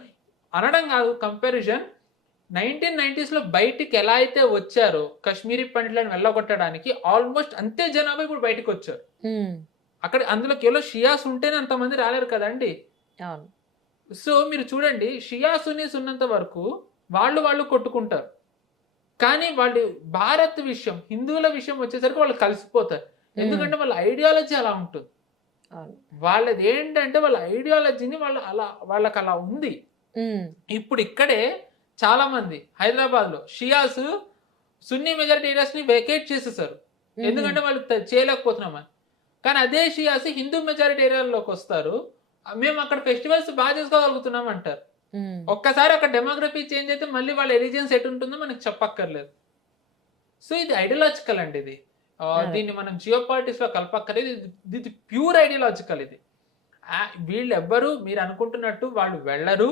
అనడం కాదు, కంపారిజన్ 1990s లో బయటికి ఎలా అయితే వచ్చారో కాశ్మీరీ పండిట్లను వెళ్ళగొట్టడానికి ఆల్మోస్ట్ అంతే జనాభా ఇప్పుడు బయటకు వచ్చారు. అక్కడ అందులో కేవలం షియాస్ ఉంటేనే అంతమంది రాలేరు కదండి. సో మీరు చూడండి, షియా సున్నీస్ ఉన్నంత వరకు వాళ్ళు కొట్టుకుంటారు, కానీ వాళ్ళు భారత్ విషయం, హిందువుల విషయం వచ్చేసరికి వాళ్ళు కలిసిపోతారు. ఎందుకంటే వాళ్ళ ఐడియాలజీ అలా ఉంటుంది. వాళ్ళది ఏంటంటే వాళ్ళ ఐడియాలజీని వాళ్ళకి అలా ఉంది. ఇప్పుడు ఇక్కడే చాలా మంది హైదరాబాద్ లో షియాస్ సున్నీ మెజారిటీ ఏరియాస్ ని వేకేట్ చేసేసారు, ఎందుకంటే వాళ్ళు చేయలేకపోతున్నామని. కానీ అదే షియాస్ హిందూ మెజారిటీ ఏరియాలోకి వస్తారు, మేము అక్కడ ఫెస్టివల్స్ బాగా చేసుకోగలుగుతున్నాం అంటారు. ఒక్కసారి అక్కడ డెమోగ్రఫీ చేంజ్ అయితే మళ్ళీ వాళ్ళ ఎలిజియన్స్ ఎటు ఉంటుందో మనకు చెప్పక్కర్లేదు. సో ఇది ఐడియాలజికల్ అండి ఇది. దీన్ని మనం జియో పాలిటిక్స్ లో కలపక్కర్లేదు. ఇది ప్యూర్ ఐడియాలజికల్. ఇది వీళ్ళు ఎవ్వరు మీరు అనుకుంటున్నట్టు వాళ్ళు వెళ్ళరు.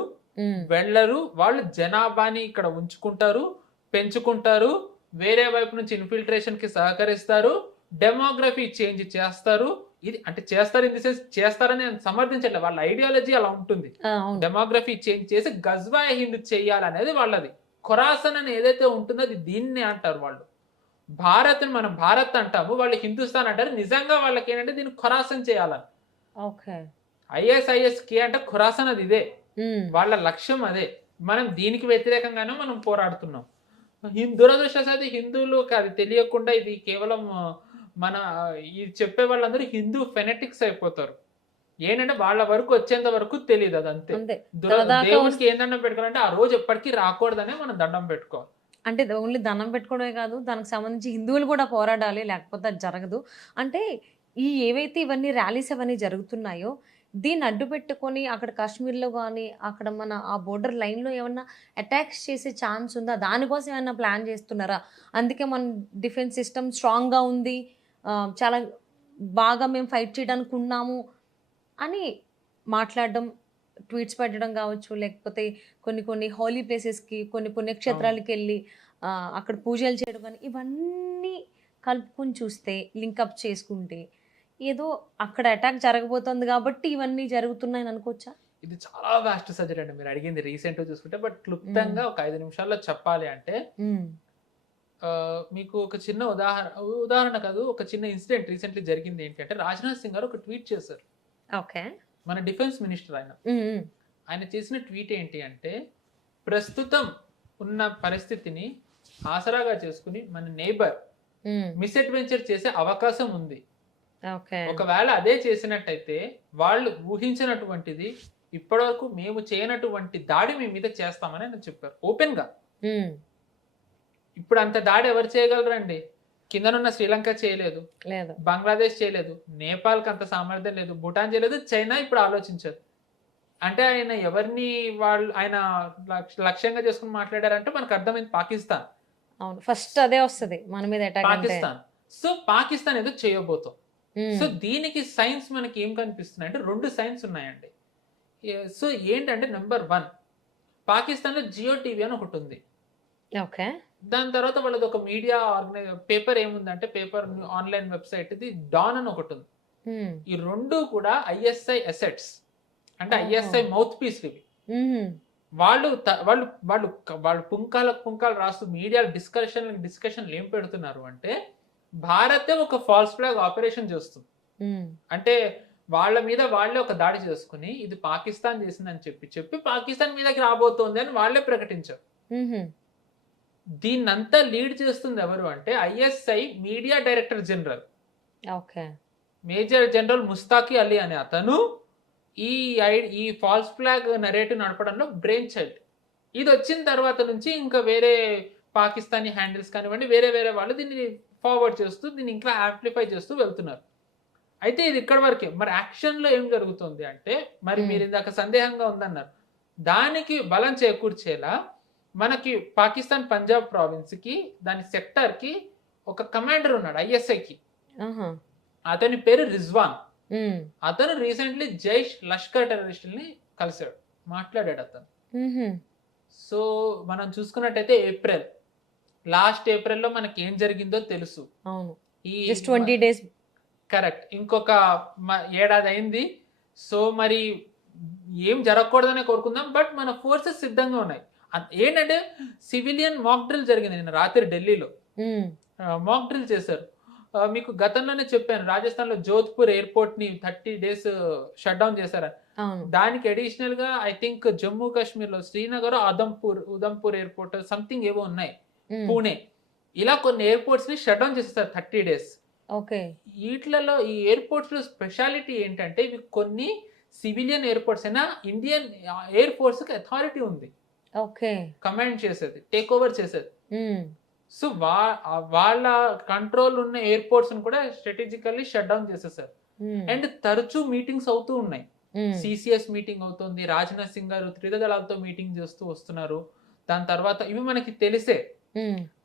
వాళ్ళు జనాభాని ఇక్కడ ఉంచుకుంటారు, పెంచుకుంటారు, వేరే వైపు నుంచి ఇన్ఫిల్ట్రేషన్ కి సహకరిస్తారు, డెమోగ్రఫీ చేంజ్ చేస్తారు. ఇది అంటే చేస్తారు ఇన్ ది సెన్స్ చేస్తారని సమర్థించట్లేదు, వాళ్ళ ఐడియాలజీ అలా ఉంటుంది. డెమోగ్రఫీ చేంజ్ చేసి గజ్వాయ్ హింద్ చేయాలనేది వాళ్ళది. ఖురాసన్ అని ఏదైతే ఉంటుందో అది దీన్నే అంటారు వాళ్ళు. భారత్ మనం భారత్ అంటాము, వాళ్ళు హిందుస్థాన్ అంటారు. నిజంగా వాళ్ళకి ఏంటంటే దీన్ని ఖురాసన్ చేయాలని. ISISK అంటే ఖురాసన్ అది ఇదే, వాళ్ళ లక్ష్యం అదే. మనం దీనికి వ్యతిరేకంగానే మనం పోరాడుతున్నాం. దురదృష్టవశాత్తు హిందువులకు అది తెలియకుండా ఇది కేవలం మన ఇది చెప్పే వాళ్ళందరూ హిందూ ఫెనెటిక్స్ అయిపోతారు. ఏంటంటే వాళ్ళ వరకు వచ్చేంత వరకు తెలియదు, అది అంతే. దేవుడికి ఏం దండం పెట్టుకోవాలంటే ఆ రోజు ఎప్పటికీ రాకూడదనే మనం దండం పెట్టుకోవాలి. అంటే ఓన్లీ దండం పెట్టుకోవడమే కాదు, దానికి సంబంధించి హిందువులు కూడా పోరాడాలి, లేకపోతే అది జరగదు. అంటే ఏవైతే ఇవన్నీ ర్యాలీస్ అవన్నీ జరుగుతున్నాయో దీన్ని అడ్డు పెట్టుకొని అక్కడ కాశ్మీర్లో కానీ అక్కడ మన ఆ బోర్డర్ లైన్లో ఏమన్నా అటాక్స్ చేసే ఛాన్స్ ఉందా? దానికోసం ఏమన్నా ప్లాన్ చేస్తున్నారా? అందుకే మన డిఫెన్స్ సిస్టమ్ స్ట్రాంగ్గా ఉంది, చాలా బాగా మేము ఫైట్ చేయడానికి ఉన్నాము అని మాట్లాడడం, ట్వీట్స్ పెట్టడం కావచ్చు, లేకపోతే కొన్ని హోలీ ప్లేసెస్కి, కొన్ని పుణ్యక్షేత్రాలకి వెళ్ళి అక్కడ పూజలు చేయడం కానీ, ఇవన్నీ కలుపుకొని చూస్తే, లింకప్ చేసుకుంటే ఏదో అక్కడ అటాక్ జరగబోతుంది కాబట్టి ఇవన్నీ జరుగుతున్నాయని అనుకోవచ్చా? ఇది చాలా వాస్ట్ సబ్జెక్ట్ అండి మీరు అడిగింది. రీసెంట్ చూసుకుంటే బట్ క్లుప్తంగా ఒక 5 నిమిషాల్లో చెప్పాలి అంటే మీకు ఒక చిన్న ఉదాహరణ కాదు, ఒక చిన్న ఇన్సిడెంట్ రీసెంట్లీ జరిగింది. ఏంటంటే రాజ్నాథ్ సింగ్ గారు ఒక ట్వీట్ చేశారు. ఓకే, మన డిఫెన్స్ మినిస్టర్ ఆయన చేసిన ట్వీట్ ఏంటి అంటే, ప్రస్తుతం ఉన్న పరిస్థితిని ఆసరాగా చేసుకుని మన నేబర్ మిస్అడ్వెంచర్ చేసే అవకాశం ఉంది. ఒకవేళ అదే చేసినట్టయితే వాళ్ళు ఊహించినటువంటిది ఇప్పటివరకు మేము చేయనటువంటి దాడి మీ మీద చేస్తామని ఆయన చెప్పారు ఓపెన్ గా. ఇప్పుడు అంత దాడి ఎవరు చేయగలరండి? కిందనున్న శ్రీలంక చేయలేదు, బంగ్లాదేశ్ చేయలేదు, నేపాల్కి అంత సామర్థ్యం లేదు, భూటాన్ చేయలేదు, చైనా ఇప్పుడు ఆలోచించారు. అంటే ఆయన ఎవరిని ఆయన లక్ష్యంగా చేసుకుని మాట్లాడారంటే మనకు అర్థమైంది పాకిస్తాన్. ఫస్ట్ అదే వస్తుంది మన మీద, పాకిస్తాన్. సో పాకిస్తాన్ ఏదో చేయబోతాం. సో దీనికి సైన్స్ మనకి ఏం కనిపిస్తున్నాయి అంటే 2 సైన్స్ ఉన్నాయండి. సో ఏంటంటే నెంబర్ 1, పాకిస్తాన్ లో జియో టీవీ అని ఒకటి ఉంది. దాని తర్వాత వాళ్ళది ఒక మీడియా పేపర్ ఏముందంటే, పేపర్ ఆన్లైన్ వెబ్సైట్ ఇది డాన్ అని ఒకటి ఉంది. ఈ 2 కూడా ISI అసెట్స్, అంటే ISI మౌత్ పీస్ ఇవి. వాళ్ళు పుంకాలు రాస్తూ మీడియా డిస్కషన్లు ఏం పెడుతున్నారు అంటే, భారతే ఒక ఫాల్స్ ఫ్లాగ్ ఆపరేషన్ చేస్తుంది. అంటే వాళ్ళ మీద వాళ్ళే ఒక దాడి చేసుకుని ఇది పాకిస్తాన్ చేసిందని చెప్పి పాకిస్తాన్ మీదకి రాబోతోంది అని వాళ్ళే ప్రకటించారు. దీన్నంతా లీడ్ చేస్తుంది ఎవరు అంటే ISI media director general, major general ముస్తాకి అలీ అనే అతను ఈ ఫాల్స్ ఫ్లాగ్ నరేటివ్ నడపడంలో బ్రెయిన్ చైల్డ్. ఇది వచ్చిన తర్వాత నుంచి ఇంకా వేరే పాకిస్తానీ హ్యాండిల్స్ కానివ్వండి, వేరే వాళ్ళు దీన్ని ఫార్వర్డ్ చేస్తూ దీన్ని ఇంకా యాంప్లిఫై చేస్తూ వెళ్తున్నారు. అయితే ఇది ఇక్కడ వరకే. మరి యాక్షన్లో ఏం జరుగుతుంది అంటే, మరి మీరు ఇందాక సందేహంగా ఉందన్నారు, దానికి బలం చేకూర్చేలా మనకి పాకిస్తాన్ పంజాబ్ ప్రావిన్స్కి దాని సెక్టర్కి ఒక కమాండర్ ఉన్నాడు ISIకి. అతని పేరు రిజ్వాన్. అతను రీసెంట్లీ జైష్ లష్కర్ టెర్రరిస్టుల్ని కలిశాడు, మాట్లాడాడు అతను. సో మనం చూసుకున్నట్టయితే లాస్ట్ ఏప్రిల్లో మనకి ఏం జరిగిందో తెలుసు. ఈ 20 days కరెక్ట్, ఇంకొక ఏడాది అయింది. సో మరి ఏం జరగకూడదనే కోరుకుందాం, బట్ మన ఫోర్సెస్ సిద్ధంగా ఉన్నాయి. ఏంటంటే సివిలియన్ మాక్ డ్రిల్ జరిగింది నిన్న రాత్రి ఢిల్లీలో. మాక్ డ్రిల్ చేశారు. మీకు గతంలోనే చెప్పాను, రాజస్థాన్ లో జోధ్పూర్ ఎయిర్పోర్ట్ ని 30 days షట్ డౌన్ చేశారని. దానికి అడిషనల్ గా ఐ థింక్ జమ్మూ కాశ్మీర్ లో శ్రీనగర్, ఉదంపూర్ ఎయిర్పోర్ట్ సంథింగ్ ఏవో ఉన్నాయి, పూణే, ఇలా కొన్ని ఎయిర్పోర్ట్స్ ని షట్ డౌన్ చేసేస్తారు 30 days. వీటిలలో ఈ ఎయిర్పోర్ట్స్ లో స్పెషాలిటీ ఏంటంటే, ఇవి కొన్ని సివిలియన్ ఎయిర్పోర్ట్స్ అయినా ఇండియన్ ఎయిర్ ఫోర్స్ కి అథారిటీ ఉంది కమాండ్ చేసేది, టేక్ ఓవర్ చేసేది. సో వాళ్ళ కంట్రోల్ ఉన్న ఎయిర్పోర్ట్స్ కూడా స్ట్రాటజికల్లీ షట్ డౌన్ చేసేసారు. అండ్ తరచూ మీటింగ్స్ అవుతూ ఉన్నాయి. CCS మీటింగ్ అవుతుంది, రాజ్నాథ్ సింగ్ గారు త్రివిధ దళాలతో మీటింగ్ చేస్తూ వస్తున్నారు. దాని తర్వాత ఇవి మనకి తెలిసే,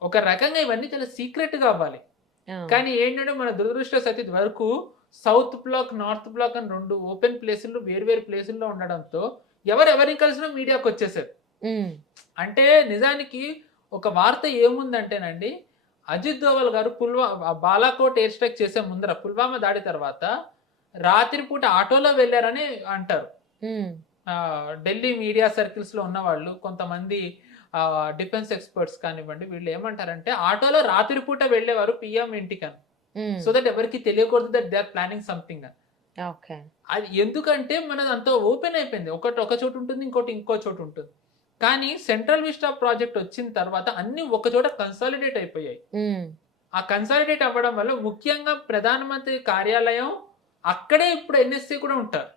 ఒక రకంగా ఇవన్నీ చాలా సీక్రెట్ గా అవ్వాలి. కానీ ఏంటంటే మన దురదృష్టవశాత్తు ఇది వరకు సౌత్ బ్లాక్ నార్త్ బ్లాక్ అని 2 ఓపెన్ ప్లేసులు వేరు ప్లేసుల్లో ఉండడంతో ఎవరిని కలిసినా మీడియాకి వచ్చేసారు. అంటే నిజానికి ఒక వార్త ఏముందంటేనండి, అజిత్ దోవల్ గారు బాలాకోట్ ఎయిర్ స్ట్రైక్ చేసే ముందర పుల్వామా దాడి తర్వాత రాత్రిపూట ఆటోలో వెళ్ళారని అంటారు. ఢిల్లీ మీడియా సర్కిల్స్ లో ఉన్న వాళ్ళు కొంతమంది డిఫెన్స్ ఎక్స్పర్ట్స్ కానివ్వండి, వీళ్ళు ఏమంటారంటే ఆటోలో రాత్రిపూట వెళ్ళేవారు పిఎం ఇంటికని, సో దట్ ఎవరికి తెలియకూడదు that they are planning something అని. అది ఎందుకంటే మనది అంతా ఓపెన్ అయిపోయింది. ఒక చోటు ఉంటుంది, ఇంకో చోటు ఉంటుంది. కానీ సెంట్రల్ విస్టా ప్రాజెక్ట్ వచ్చిన తర్వాత అన్ని ఒక చోట కన్సాలిడేట్ అయిపోయాయి. ఆ కన్సాలిడేట్ అవ్వడం వల్ల ముఖ్యంగా ప్రధానమంత్రి కార్యాలయం అక్కడే ఇప్పుడు ఎన్ఎస్సీ కూడా ఉంటారు,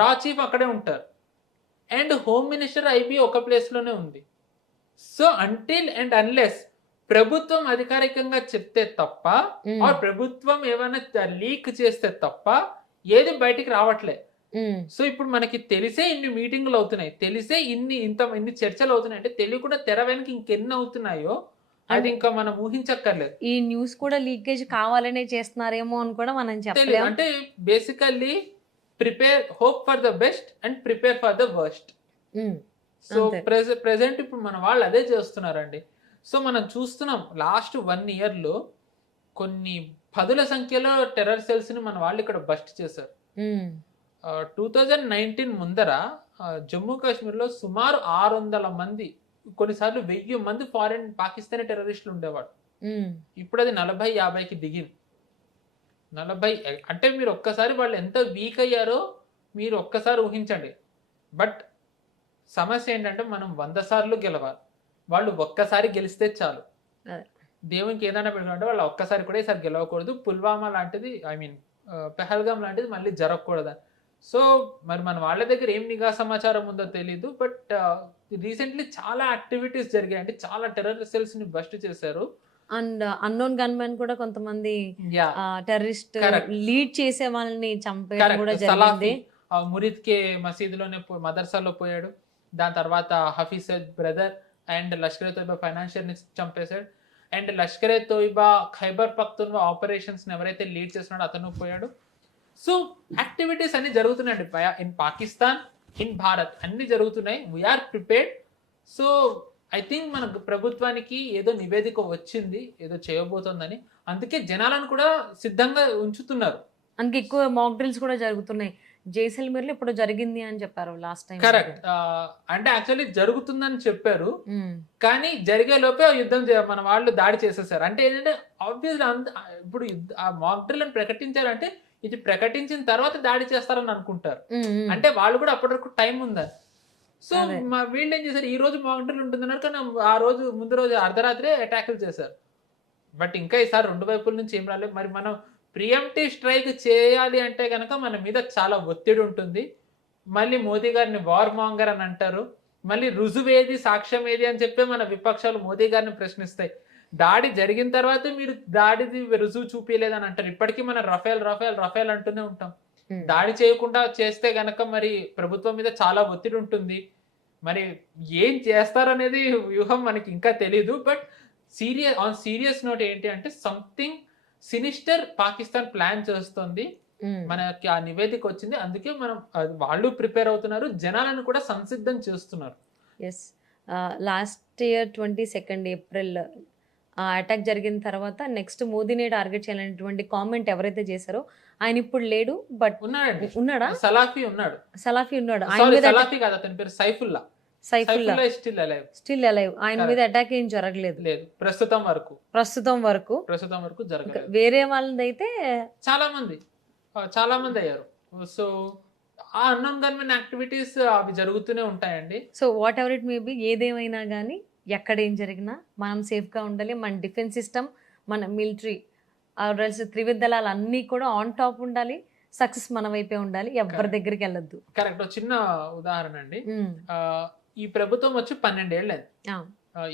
రా చీఫ్ అక్కడే ఉంటారు, అండ్ హోమ్ మినిస్టర్ ఐబీ ఒక ప్లేస్ లోనే ఉంది. సో అంటిల్ అండ్ అన్లెస్ ప్రభుత్వం అధికారికంగా చెప్తే తప్ప, ఆ ప్రభుత్వం ఏమైనా లీక్ చేస్తే తప్ప ఏది బయటికి రావట్లే. సో ఇప్పుడు మనకి తెలిసే ఇన్ని మీటింగ్లు అవుతున్నాయి, తెలిసే ఇన్ని చర్చలు అవుతున్నాయి, అంటే తెలియకుండా తెర వెనక ఇంకెన్ని అవుతున్నాయో అది ఇంకా మనం ఊహించక్కర్లేదు. ఈ న్యూస్ కూడా లీకేజ్ కావాలనే చేస్తున్నారేమో అని కూడా మనం చెప్పలేం. అంటే basically hope for the best and prepare for the worst. So present ఇప్పుడు మన వాళ్ళు అదే చేస్తున్నారండి. సో మనం చూస్తున్నాం లాస్ట్ 1 year లో కొన్ని 10ల సంఖ్యలో టెర్రర్ సెల్స్ ని మన వాళ్ళు ఇక్కడ బస్ట్ చేశారు. 2019 ముందర జమ్మూ కాశ్మీర్ లో సుమారు 600 మంది, కొన్నిసార్లు 1000 మంది ఫారెన్ పాకిస్తానీ టెర్రరిస్టులు ఉండేవాడు. ఇప్పుడు అది 40-50కి దిగింది. 40 అంటే మీరు ఒక్కసారి వాళ్ళు ఎంత వీక్ అయ్యారో మీరు ఒక్కసారి ఊహించండి. బట్ సమస్య ఏంటంటే మనం 100 సార్లు గెలవాలి, వాళ్ళు ఒక్కసారి గెలిస్తే చాలు. దేవునికి ఏదైనా పెట్టుకుంటే వాళ్ళు ఒక్కసారి కూడా ఈసారి గెలవకూడదు. పుల్వామా లాంటిది, పెహల్గాం లాంటిది మళ్ళీ జరగకూడదు. సో మరి మన వాళ్ళ దగ్గర ఏం నిఘా సమాచారం ఉందో తెలీదు. బట్ రీసెంట్లీ చాలా యాక్టివిటీస్ జరిగాయి, అంటే చాలా టెర్రర్ సెల్స్ ని బస్ట్ చేశారు. అండ్ అన్నోన్ గన్మెన్ కూడా కొంతమంది టెర్రరిస్ట్ లీడ్ చేసే వాళ్ళని చంపేయడం కూడా జరిగింది. మురిద్ కే మసీదులోనే మదర్సాలో పోయాడు. దాని తర్వాత Hafiz Saeed brother and Lashkar e Taiba financier ని చంపేశాడు. అండ్ లష్కర్ ఏ తోయిబా ఖైబర్ పఖ్తూన్వా ఆపరేషన్స్ ఎవరైతే లీడ్ చేస్తున్నాడో అతను పోయాడు. సో యాక్టివిటీస్ అన్ని జరుగుతున్నాయండి ఇన్ పాకిస్తాన్, ఇన్ భారత్ అన్ని జరుగుతున్నాయి. We are prepared. So I think మన ప్రభుత్వానికి ఏదో నివేదిక వచ్చింది, ఏదో చేయబోతోందని, అందుకే జనాలను కూడా సిద్ధంగా ఉంచుతున్నారు. అందుకే ఎక్కువ మాక్ డ్రిల్స్ కూడా జరుగుతున్నాయి. జైసల్మేర్ లో ఇప్పుడు జరిగింది అని చెప్పారు లాస్ట్ టైం. కరెక్ట్. అంటే యాక్చువల్లీ జరుగుతుందని చెప్పారు, కానీ జరిగే లోపే యుద్ధం మన వాళ్ళు దాడి చేసేసారు. అంటే ఏంటంటే ఆబ్వియస్లీ ఇప్పుడు ఆ మాక్ డ్రిల్ అని ప్రకటించారంటే ఇది ప్రకటించిన తర్వాత దాడి చేస్తారని అనుకుంటారు. అంటే వాళ్ళు కూడా అప్పటి వరకు టైం ఉందని. సో మా వీళ్ళు ఏం చేశారు, ఈ రోజు మాక్ డ్రిల్ ఉంటుందన్నారు, కానీ ఆ రోజు ముందు రోజు అర్ధరాత్రే అటాకులు చేశారు. బట్ ఇంకా ఈసారి 2 వైపుల నుంచి ఏం రాలేదు. మరి మనం ప్రియంప్టివ్ స్ట్రైక్ చేయాలి అంటే కనుక మన మీద చాలా ఒత్తిడి ఉంటుంది. మళ్ళీ మోదీ గారిని వార్ మాంగర్ అని అంటారు. మళ్ళీ రుజువేది, సాక్ష్యం ఏది అని చెప్పి మన విపక్షాలు మోదీ గారిని ప్రశ్నిస్తాయి. దాడి జరిగిన తర్వాత మీరు దాడిది రుజువు చూపించలేదని అంటారు. ఇప్పటికీ మనం రఫేల్ అంటూనే ఉంటాం. దాడి చేయకుండా చేస్తే గనక మరి ప్రభుత్వం మీద చాలా ఒత్తిడి ఉంటుంది. మరి ఏం చేస్తారనేది వ్యూహం మనకి ఇంకా తెలీదు. బట్ సీరియస్ నోట్ ఏంటి అంటే సంథింగ్ సినిస్టర్ పాకిస్తాన్ ప్లాన్ చేస్తుంది. మనకి ఆ నివేదిక వచ్చింది, అందుకే మనం వాళ్ళు ప్రిపేర్ అవుతున్నారు, జనాలను కూడా సంసిద్ధం చేస్తున్నారు. లాస్ట్ ఇయర్ 22 ఏప్రిల్ అటాక్ జరిగిన తర్వాత నెక్స్ట్ మోదీనే టార్గెట్ చేయాలనేటువంటి కామెంట్ ఎవరైతే చేశారో ఆయన ఇప్పుడు లేడు. బట్ ఉన్నాడా? సలాఫీ ఉన్నాడు. సలాఫీ కాదు, అతని పేరు సైఫుల్లా. Still alive. ఆయన మీద అటాక్ ఏం జరగలేదు ప్రస్తుతం వరకు జరగలేదు. వేరే వాళ్ళదైతే చాలా మంది అయ్యారు. సో ఆ అన్నోన్ గన్మెన్ యాక్టివిటీస్ అవి జరుగుతూనే ఉంటాయండి. So what ever it may be, ఏదేమైనా కానీ ఎక్కడ ఏం జరిగినా మనం సేఫ్గా ఉండాలి. మన డిఫెన్స్ సిస్టమ్, మన మిలిటరీ, త్రివిధ దళాలు అన్నీ కూడా ఆన్ టాప్ ఉండాలి. సక్సెస్ మన వైపే ఉండాలి, ఎవరి దగ్గరికి వెళ్ళొద్దు. కరెక్ట్. చిన్న ఉదాహరణ అండి, ఈ ప్రభుత్వం వచ్చి 12 ఏళ్ళు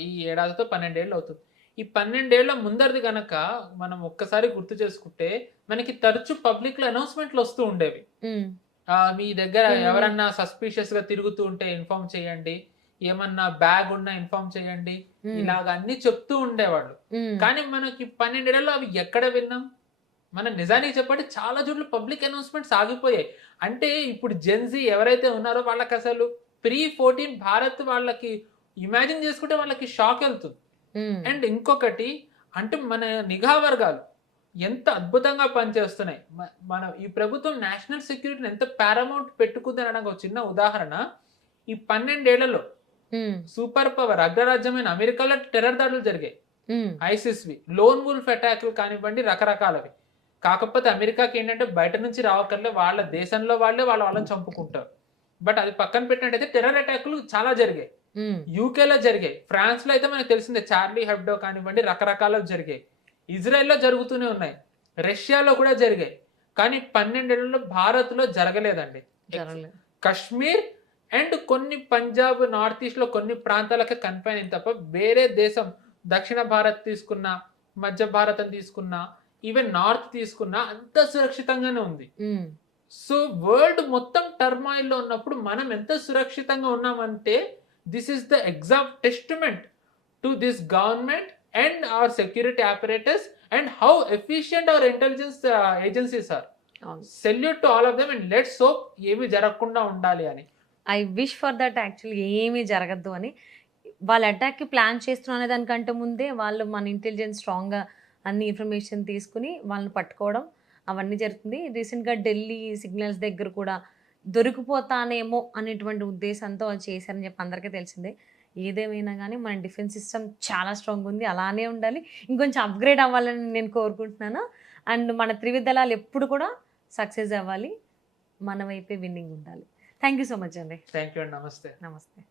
ఈ ఏడాదితో 12 ఏళ్ళు అవుతుంది. ఈ 12 ఏళ్ల ముందరిది గనక మనం ఒక్కసారి గుర్తు చేసుకుంటే మనకి తరచు పబ్లిక్ లో అనౌన్స్మెంట్లు వస్తూ ఉండేవి. మీ దగ్గర ఎవరన్నా సస్పీషియస్ గా తిరుగుతూ ఉంటే ఇన్ఫార్మ్ చేయండి, ఏమన్నా బ్యాగ్ ఉన్నా ఇన్ఫార్మ్ చేయండి, ఇలాగ అన్ని చెప్తూ ఉండేవాళ్ళు. కానీ మనకి 12 ఏళ్లలో అవి ఎక్కడ విన్నాం? మనం నిజానికి చెప్పండి చాలా చోట్ల పబ్లిక్ అనౌన్స్మెంట్స్ ఆగిపోయాయి. అంటే ఇప్పుడు జెన్జీ ఎవరైతే ఉన్నారో వాళ్ళకి అసలు ప్రీ-14 భారత్ వాళ్ళకి ఇమాజిన్ చేసుకుంటే వాళ్ళకి షాక్ వెళ్తుంది. అండ్ ఇంకొకటి అంటే మన నిఘా వర్గాలు ఎంత అద్భుతంగా పనిచేస్తున్నాయి. మన ఈ ప్రభుత్వం నేషనల్ సెక్యూరిటీని ఎంత పారామౌంట్ పెట్టుకుంది అనడానికి ఒక చిన్న ఉదాహరణ. ఈ 12 ఏళ్లలో సూపర్ పవర్ అగ్రరాజ్యమైన అమెరికాలో టెర్రర్ దాడులు జరిగాయి. ఐసిస్వి లోన్ వుల్ఫ్ అటాక్లు కానివ్వండి, రకరకాలవి. కాకపోతే అమెరికాకి ఏంటంటే బయట నుంచి రావక్కర్లే, వాళ్ళ దేశంలో వాళ్ళని చంపుకుంటారు. బట్ అది పక్కన పెట్టినట్టయితే టెర్రర్ అటాక్లు చాలా జరిగాయి. యూకేలో జరిగాయి, ఫ్రాన్స్ లో అయితే మనకు తెలిసిందే చార్లీ హెబ్డో కానివ్వండి, రకరకాల జరిగాయి. ఇజ్రాయెల్లో జరుగుతూనే ఉన్నాయి, రష్యాలో కూడా జరిగాయి. కానీ 12 ఏళ్లలో భారత్ లో జరగలేదండి. కశ్మీర్ అండ్ కొన్ని పంజాబ్, నార్త్ ఈస్ట్ లో కొన్ని ప్రాంతాలకే కన్ఫైన్ అయింది తప్ప వేరే దేశం దక్షిణ భారత్ తీసుకున్నా, మధ్య భారతం తీసుకున్నా, ఈవెన్ నార్త్ తీసుకున్నా అంత సురక్షితంగానే ఉంది. సో వరల్డ్ మొత్తం టర్మాయిల్ లో ఉన్నప్పుడు మనం ఎంత సురక్షితంగా ఉన్నామంటే this is the exam testament to this government and our security operators and how efficient our intelligence agencies are. Salute to all of them and let's hope ఏమీ జరగకుండా ఉండాలి అని. I wish for that actually ఏమీ జరగద్దు అని. వాళ్ళ అటాక్కి plan చేస్తున్నా అనే దానికంటే ముందే వాళ్ళు మన ఇంటెలిజెన్స్ స్ట్రాంగ్గా అన్ని ఇన్ఫర్మేషన్ తీసుకుని వాళ్ళని పట్టుకోవడం అవన్నీ జరుగుతుంది. రీసెంట్గా ఢిల్లీ సిగ్నల్స్ దగ్గర కూడా దొరికిపోతానేమో అనేటువంటి ఉద్దేశంతో అది చేశారని చెప్పి అందరికీ తెలిసిందే. ఏదేమైనా కానీ మన డిఫెన్స్ సిస్టమ్ చాలా స్ట్రాంగ్ ఉంది, అలానే ఉండాలి, ఇంకొంచెం అప్గ్రేడ్ అవ్వాలని నేను కోరుకుంటున్నాను. అండ్ మన త్రివిధ దళాలు ఎప్పుడు కూడా సక్సెస్ అవ్వాలి, మన వైపే విన్నింగ్ ఉండాలి. థ్యాంక్ యూ సో మచ్ అండి. థ్యాంక్ యూ అండి. నమస్తే. నమస్తే.